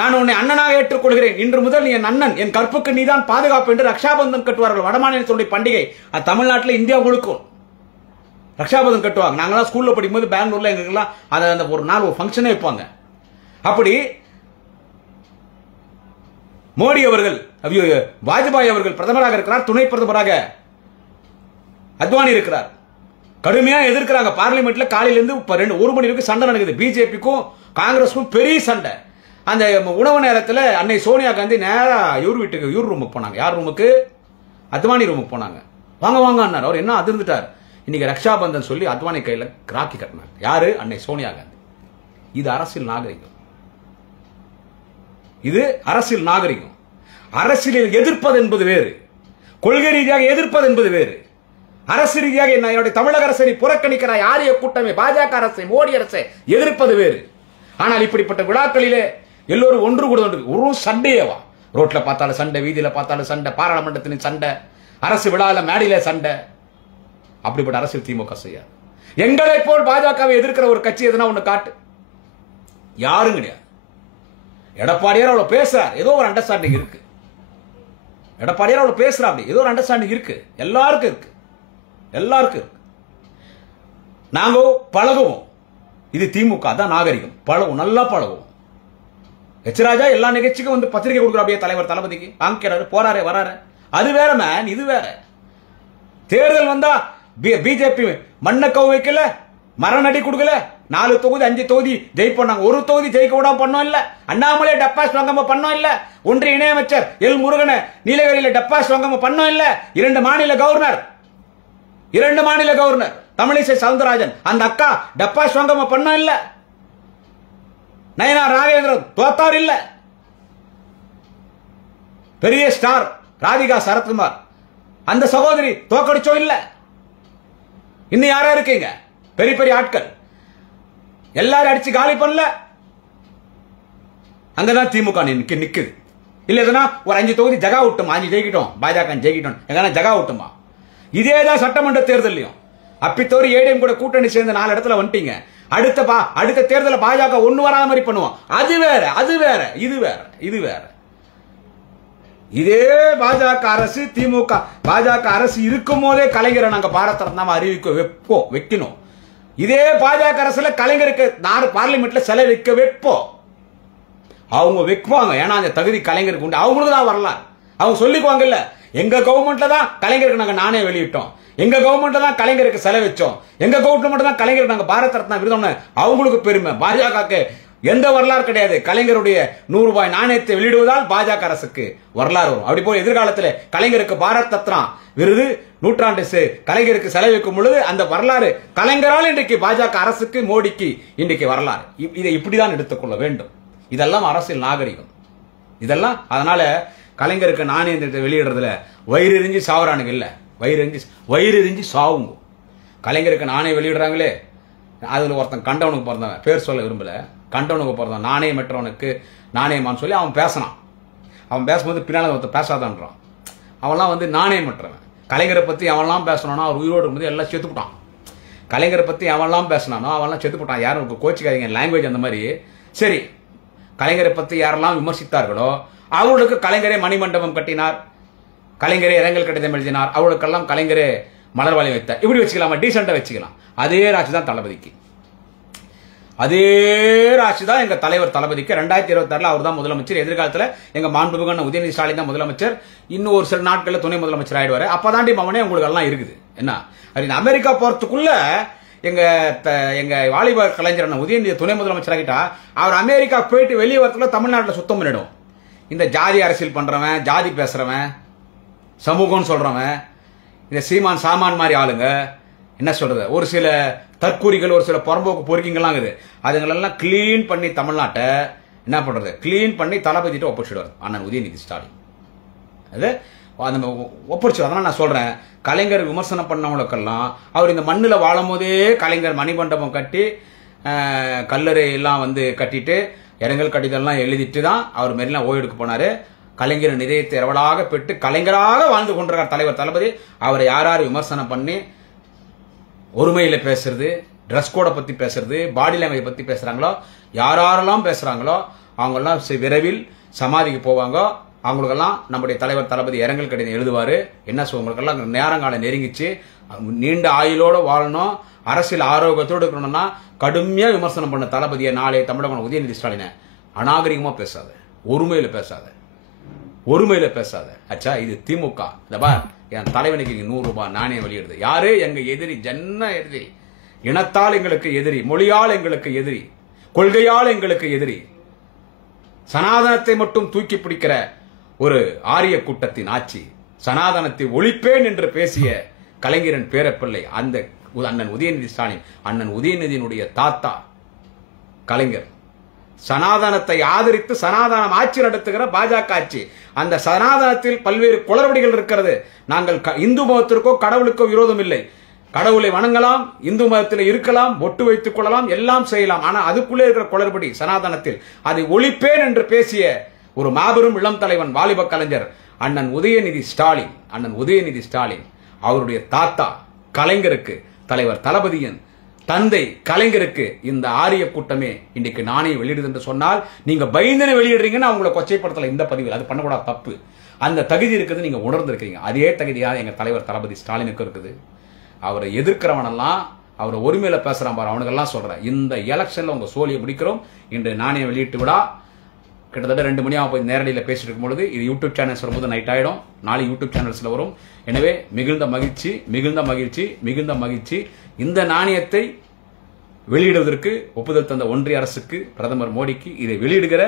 நான் உன்னை அண்ணனாக ஏற்றுக்கொள்கிறேன், இன்று முதல் நீ என் அண்ணன், என் கற்புக்கு நீதான் பாதுகாப்பு என்று ரக்ஷாபந்தன் கட்டுவார்கள். வடமாநிலத்துடைய பண்டிகை அது தமிழ்நாட்டில் இந்தியா முழுக்கும் ரக்ஷாபந்தன் கட்டுவாங்க. நாங்களாம் ஸ்கூல்ல படிக்கும்போது பெங்களூர்ல எங்களுக்கெல்லாம் அந்த ஒரு நாள் ஒரு ஃபங்க்ஷனே வைப்பாங்க. அப்படி மோடி அவர்கள் வாஜ்பாய் அவர்கள் பிரதமராக இருக்கிறார், துணை பிரதமராக அத்வானி இருக்கிறார். கடுமையா எதிர்க்கிறாங்க. பார்லிமெண்ட்ல காலையில இருந்து 1 மணி வரைக்கும் சண்டை நடக்குது. பிஜேபிக்கும் காங்கிரஸுக்கும் பெரிய சண்டை. அந்த உணவு நேரத்தில் அன்னை சோனியா காந்தி நேரா இவர் ரூமுக்கு போனாங்க. யார் ரூமுக்கு? அத்வானி ரூமுக்கு போனாங்க. வாங்க வாங்க அண்ணார். அவர் என்ன அதிர்ந்துட்டார். இன்னைக்கு ரக்ஷாபந்தன் சொல்லி அத்வானி கையில ராக்கி கட்டினார். யாரு? அன்னை சோனியா காந்தி. இது அரசியல் நாகரிகம். இது அரசியல் நாகரிகம். அரசியலில் எதிர்ப்பது என்பது வேறு, கொள்கை ரீதியாக எதிர்ப்பது என்பது வேறு. அரசு ரீதியாக என்னுடைய தமிழக அரசை புறக்கணிக்கிறாய், ஆரிய கூட்டமே பாஜக அரசை மோடி அரசை எதிர்ப்பது வேறு. ஆனால் இப்படிப்பட்ட விழாக்களிலே எல்லோரும் ஒன்று கூட ஒரு சண்டையேவா? ரோட்ல பார்த்தாலும் சண்டை, வீதியில பார்த்தாலும் சண்டை, பாராளுமன்றத்தின் சண்டை, அரசு விழால மேடையில சண்டை. அப்படிப்பட்ட அரசியல் திமுக செய்யாது. எங்களை போல் பாஜகவை எதிர்க்கிற ஒரு கட்சி எதுனா ஒண்ணு காட்டு. யாரும் கிடையாது. எடப்பாடியார் அவ்வளவு பேசுறார், ஏதோ ஒரு அண்டர்ஸ்டாண்டிங் இருக்கு. எடப்பாடியார் அவ்வளவு பேசுறா, அப்படி ஏதோ ஒரு அண்டர்ஸ்டாண்டிங் இருக்கு. எல்லாருக்கும் இருக்கு, எல்லாருக்கும் இருக்கு. நாங்க பழகுவோம். இது திமுக தான் நாகரிகம். பழகும், நல்லா பழகுவோம். எச்ராஜா எல்லா நிகழ்ச்சிக்கும் வந்து பத்திரிகை கொடுக்குற அப்படியே தலைவர் தளபதிக்கு வாங்கிக்கிறாரு, போறாரு, வராரு. அது வேற மேன், இது வேற. தேர்தல் வந்தா பிஜேபி மண்ண கவு வைக்கல, மரணடி கொடுக்கல. 4 தொகுதி 5 தொகுதி ஜெயிப்போம். நாங்க ஒரு தொகுதி ஜெயிக்க விடாம பண்ணோம் இல்ல. அண்ணாமலை டப்பாஸ் வாங்காம பண்ணோம் இல்ல. ஒன்றிய இணையமைச்சர் எல் முருகன் நீலகிரியில டப்பாஸ் வாங்காம பண்ணோம் இல்ல. 2 மாநில கவர்னர் தமிழிசை சவுந்தரராஜன் அந்த அக்கா டப்பாஸ் வாங்காம பண்ணோம் இல்ல. நயனா ராகேந்திரன் தோத்தார் இல்ல. பெரிய ஸ்டார் ராதிகா சரத்குமார் அந்த சகோதரி தோக்கடிச்சோம் இல்ல. இன்னும் யாரா இருக்கீங்க பெரிய பெரிய ஆட்கள் எல்லாரும் அடிச்சு காலி பண்ணல. அங்கதான் திமுக நிக்குது. இல்ல எதனா ஒரு 5 தொகுதி ஜகா விட்டுமா, 5 ஜெயிக்கிட்டோம், பாஜக ஜெயிக்கிட்டோம், எதனா ஜகா விட்டுமா. இதேதான் சட்டமன்ற தேர்தலையும் அப்பித்தோறு ஏடிஎம் கூட கூட்டணி சேர்ந்து 4 இடத்துல வந்துட்டீங்க. அடுத்த தேர்தல பாஜக ஒண்ணு வராத மாதிரி பண்ணுவோம். அது வேற, அது வேற, இது வேற, இது வேற. இதே பாஜக அரசு திமுக பாஜக அரசு இருக்கும் போதே கலைஞரை நாங்க பாரத ரத்னாவை அறிவிக்க வைக்கணும். இதே பாஜக அரசுல கலைஞருக்கு பார்லிமெண்ட்ல சிலை வைக்க வைப்போம். அவங்க வைக்குவாங்க. ஏன்னா அந்த தகுதி கலைஞருக்கு உண்டு. அவங்களுக்கு தான் வரலாம். அவங்க சொல்லிக்குவாங்கல்ல, எங்க கவர்மெண்ட்ல தான் கலைஞருக்கு நாங்க நானே வெளியிட்டோம், எங்க கவர்மெண்ட்ல தான் கலைஞருக்கு செலவு வச்சோம், எங்க கவர்மெண்ட் தான் கலைஞருக்கு நாங்க பாரத ரத்னா விருதம். அவங்களுக்கு பெருமை. பாஜக எந்த வரலாறு கிடையாது. கலைஞருடைய 100 ரூபாய் நாணயத்தை வெளியிடுவதால் பாஜக அரசுக்கு வரலாறு வரும். அப்படி போல எதிர்காலத்தில் கலைஞருக்கு பாரத் ரத்னா விருது நூற்றாண்டு கலைஞருக்கு செலவிக்கும் பொழுது அந்த வரலாறு கலைஞரால் இன்றைக்கு பாஜக அரசுக்கு மோடிக்கு இன்றைக்கு வரலாறு. இதை இப்படிதான் எடுத்துக்கொள்ள வேண்டும். இதெல்லாம் அரசியல் நாகரிகம். இதெல்லாம் அதனால கலைஞருக்கு நாணயத்தை வெளியிடுறதுல வயிறெறிஞ்சி சாவரானுங்க இல்ல, வயிறெறிஞ்சி சாவுங்க. கலைஞருக்கு நாணயம் வெளியிடுறாங்களே, அதுல ஒருத்தன் கண்டவனுக்கு பிறந்தவன், பேர் சொல்ல விரும்பல, கண்டவனுக்கு பிறந்தவன் நாணயமற்றவனுக்கு நாணயமான்னு சொல்லி அவன் பேசினான். அவன் பேசும்போது பின்னால ஒருத்தன் பேசாதான்றான். அவன்லாம் வந்து நாணயமற்றவன். கலைஞரை பத்தி அவன்லாம் பேசணும்னா அவர் உயிரோடு இருக்கும்போது எல்லாம் செத்துப்பட்டான். கலைஞரை பத்தி அவன்லாம் பேசினானோ அவன்லாம் செத்துப்பட்டான். யாரும் கோச்சிக்காதீங்க, லாங்குவேஜ் அந்த மாதிரி. சரி, கலைஞரை பத்தி யாரெல்லாம் விமர்சித்தார்களோ அவர்களுக்கு கலைஞரே மணிமண்டபம் கட்டினார், கலைஞரே இரங்கல் கடிதம் எழுதினார், அவர்களுக்கெல்லாம் கலைஞரே மலர் வளையம் வைத்தார். இப்படி வச்சுக்கலாமா? டீசெண்டா வச்சுக்கலாம். அதே ராசி தான் தளபதிக்கு. அதே ராசி தான் எங்க தலைவர் தளபதிக்கு. 2026 அவர் தான் முதலமைச்சர். எதிர்காலத்தில் எங்க மாண்புமிகு உதயநிதி ஸ்டாலின் தான் முதலமைச்சர். இன்னும் ஒரு சில நாட்கள்ல துணை முதலமைச்சர் ஆயிடுவாரு. அப்பதாண்டி மவனே உங்களுக்கு எல்லாம் இருக்குது. என்ன அமெரிக்கா போறதுக்குள்ள எங்க வாலிப கலைஞர் உதயநிதி துணை முதலமைச்சராகிட்டா அவர் அமெரிக்கா போயிட்டு வெளியே வரத்துல தமிழ்நாட்டில் சுத்தம் பண்ணிடும். இந்த ஜாதி அரசியல் பண்றவன், ஜாதி பேசுறவன், சமூகம்னு சொல்றவன், இந்த சீமான் சாமான் மாதிரி ஆளுங்க, என்ன சொல்றது, ஒரு சில தற்கூரிகள், ஒரு சில புறம்போக்கு பொறுக்கிங்கெல்லாம் இருக்குது. அதுங்களெல்லாம் கிளீன் பண்ணி தமிழ்நாட்டை என்ன பண்றது, கிளீன் பண்ணி தளபதிட்டு ஒப்படைச்சிடுவார் அண்ணன் உதயநிதி ஸ்டாலின். அது அந்த ஒப்படைச்சு. அதனால நான் சொல்றேன், கலைஞர் விமர்சனம் பண்ணவங்களுக்கெல்லாம் அவர் இந்த மண்ணில் வாழும் போதே கலைஞர் மணிமண்டபம் கட்டி கல்லறை எல்லாம் கட்டிட்டு இரங்கல் கடிதம்லாம் எழுதிட்டு தான் அவர் மெரினா ஓய்வெடுக்க போனாரு. கலைஞர் இதயத்தை இரவலாக பெற்று கலைஞராக வாழ்ந்து கொண்டிருக்கார் தலைவர் தளபதி. அவரை யார் விமர்சனம் பண்ணி ஒருமையில பேசுறது, ட்ரெஸ் கோடை பத்தி பேசுறது, பாடி லாங்குவேஜ் பத்தி பேசுறாங்களோ, யாரெல்லாம் பேசுறாங்களோ அவங்கெல்லாம் விரைவில் சமாதிக்கு போவாங்க. அவங்களுக்கெல்லாம் நம்முடைய தலைவர் தளபதி இரங்கல் கடிதம் எழுதுவாரு. என்ன சொல்லுங்களுக்கெல்லாம் நேரங்காலம் நெருங்கிச்சு, நீண்ட ஆயுளோட வாழணும், அரசியல் ஆரோக்கியத்தோடு இருக்கணும்னா கடுமையா விமர்சனம் பண்ண தளபதியை நாளை தமிழக உதயநிதி ஸ்டாலினை அநாகரிகமா பேசாத, ஒருமையில பேசாத, ஒருமையில பேசாத. அச்சா இது திமுக. என் தலைவனுக்கு 100 ரூபாய் நாணயம் வெளியிடுது. யாரு? எங்க எதிரி, ஜன்ன எதிரி. இனத்தால் எங்களுக்கு எதிரி, மொழியால் எங்களுக்கு எதிரி, கொள்கையால் எங்களுக்கு எதிரி. சனாதனத்தை மட்டும் தூக்கி பிடிக்கிற ஒரு ஆரிய கூட்டத்தின் ஆட்சி. சனாதனத்தை ஒழிப்பேன் என்று பேசிய கலைஞரின் பேரப்பிள்ளை அந்த அண்ணன் உதயநிதி ஸ்டாலின், அண்ணன் உதயநிதியினுடைய தாத்தா கலைஞர். சனாதனத்தை ஆதரித்து சனாதனம் ஆட்சி நடத்துகிற பாஜக ஆட்சி. அந்த சனாதனத்தில் பல்வேறு குளறுபடிகள் இருக்கிறது. நாங்கள் இந்து மதத்திற்கோ கடவுளுக்கோ விரோதம் இல்லை. கடவுளை வணங்கலாம், இந்து மதத்தில் இருக்கலாம், ஒட்டு வைத்துக் கொள்ளலாம், எல்லாம் செய்யலாம். ஆனா அதுக்குள்ளே இருக்கிற குளறுபடி சனாதனத்தில், அதை ஒழிப்பேன் என்று பேசிய ஒரு மாபெரும் இளம் தலைவன், வாலிப கலைஞர் அண்ணன் உதயநிதி ஸ்டாலின். அண்ணன் உதயநிதி ஸ்டாலின் அவருடைய தாத்தா கலைஞருக்கு, தலைவர் தளபதியின் தந்தை கலைஞருக்கு இந்த ஆரிய கூட்டமே இன்னைக்கு நாணயம் வெளியிடுது என்று சொன்னால் நீங்க பயந்தனை வெளியிடுறீங்கன்னு அவங்களை கொச்சைப்படுத்தல இந்த பதிவில். அது பண்ணக்கூடாது, தப்பு. அந்த தகுதி இருக்குது, நீங்க உணர்ந்திருக்கீங்க. அதே தகுதியாக எங்க தலைவர் தளபதி ஸ்டாலினுக்கு இருக்குது. அவரை எதிர்க்கிறவனெல்லாம், அவரை ஒருமையில பேசுறான் பாரு, அவனுக்கெல்லாம் சொல்றேன், இந்த எலெக்ஷன்ல உங்க சோழியை முடிக்கிறோம். இன்று நாணயம் வெளியிட்டு விடா கிட்டத்தட்ட 2 மணியாக போய் நேரடியில் பேசிட்டு இருக்கும் பொழுது இது யூடியூப் சேனல்ஸ் வரும்போது நைட் ஆயிடும். நாளை யூடியூப் சேனல்ஸ்ல வரும். எனவே மிகுந்த மகிழ்ச்சி, மிகுந்த மகிழ்ச்சி, மிகுந்த மகிழ்ச்சி. இந்த நாணயத்தை வெளியிடுவதற்கு ஒப்புதல் தந்த ஒன்றிய அரசுக்கு, பிரதமர் மோடிக்கு, இதை வெளியிடுகிற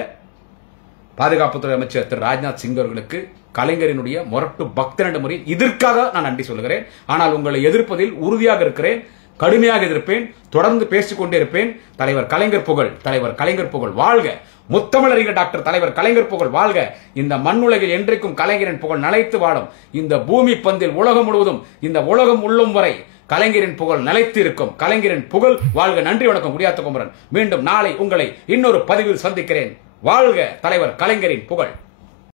பாதுகாப்புத்துறை அமைச்சர் திரு ராஜ்நாத் சிங் அவர்களுக்கு, கலைஞரினுடைய மொரட்டு பக்தனிட முறை இதற்காக நான் நன்றி சொல்கிறேன். ஆனால் உங்களை எதிர்ப்பதில் உறுதியாக இருக்கிறேன், கடுமையாக எதிர்ப்பேன், தொடர்ந்து பேசிக்கொண்டே இருப்பேன். தலைவர் கலைஞர் புகழ், தலைவர் கலைஞர் புகழ் வாழ்க. முத்தமிழறிஞர் டாக்டர் தலைவர் கலைஞர் புகழ் வாழ்க. இந்த மண்ணுலகில் என்றைக்கும் கலைஞரின் புகழ் நிலைத்து வாழும். இந்த பூமி பந்தில் உலகம் முழுவதும், இந்த உலகம் உள்ளும் வரை கலைஞரின் புகழ் நிலைத்து இருக்கும். கலைஞரின் புகழ் வாழ்க. நன்றி, வணக்கம். குடியாத்த குமரன். மீண்டும் நாளை உங்களை இன்னொரு பதிவில் சந்திக்கிறேன். வாழ்க தலைவர் கலைஞரின் புகழ்.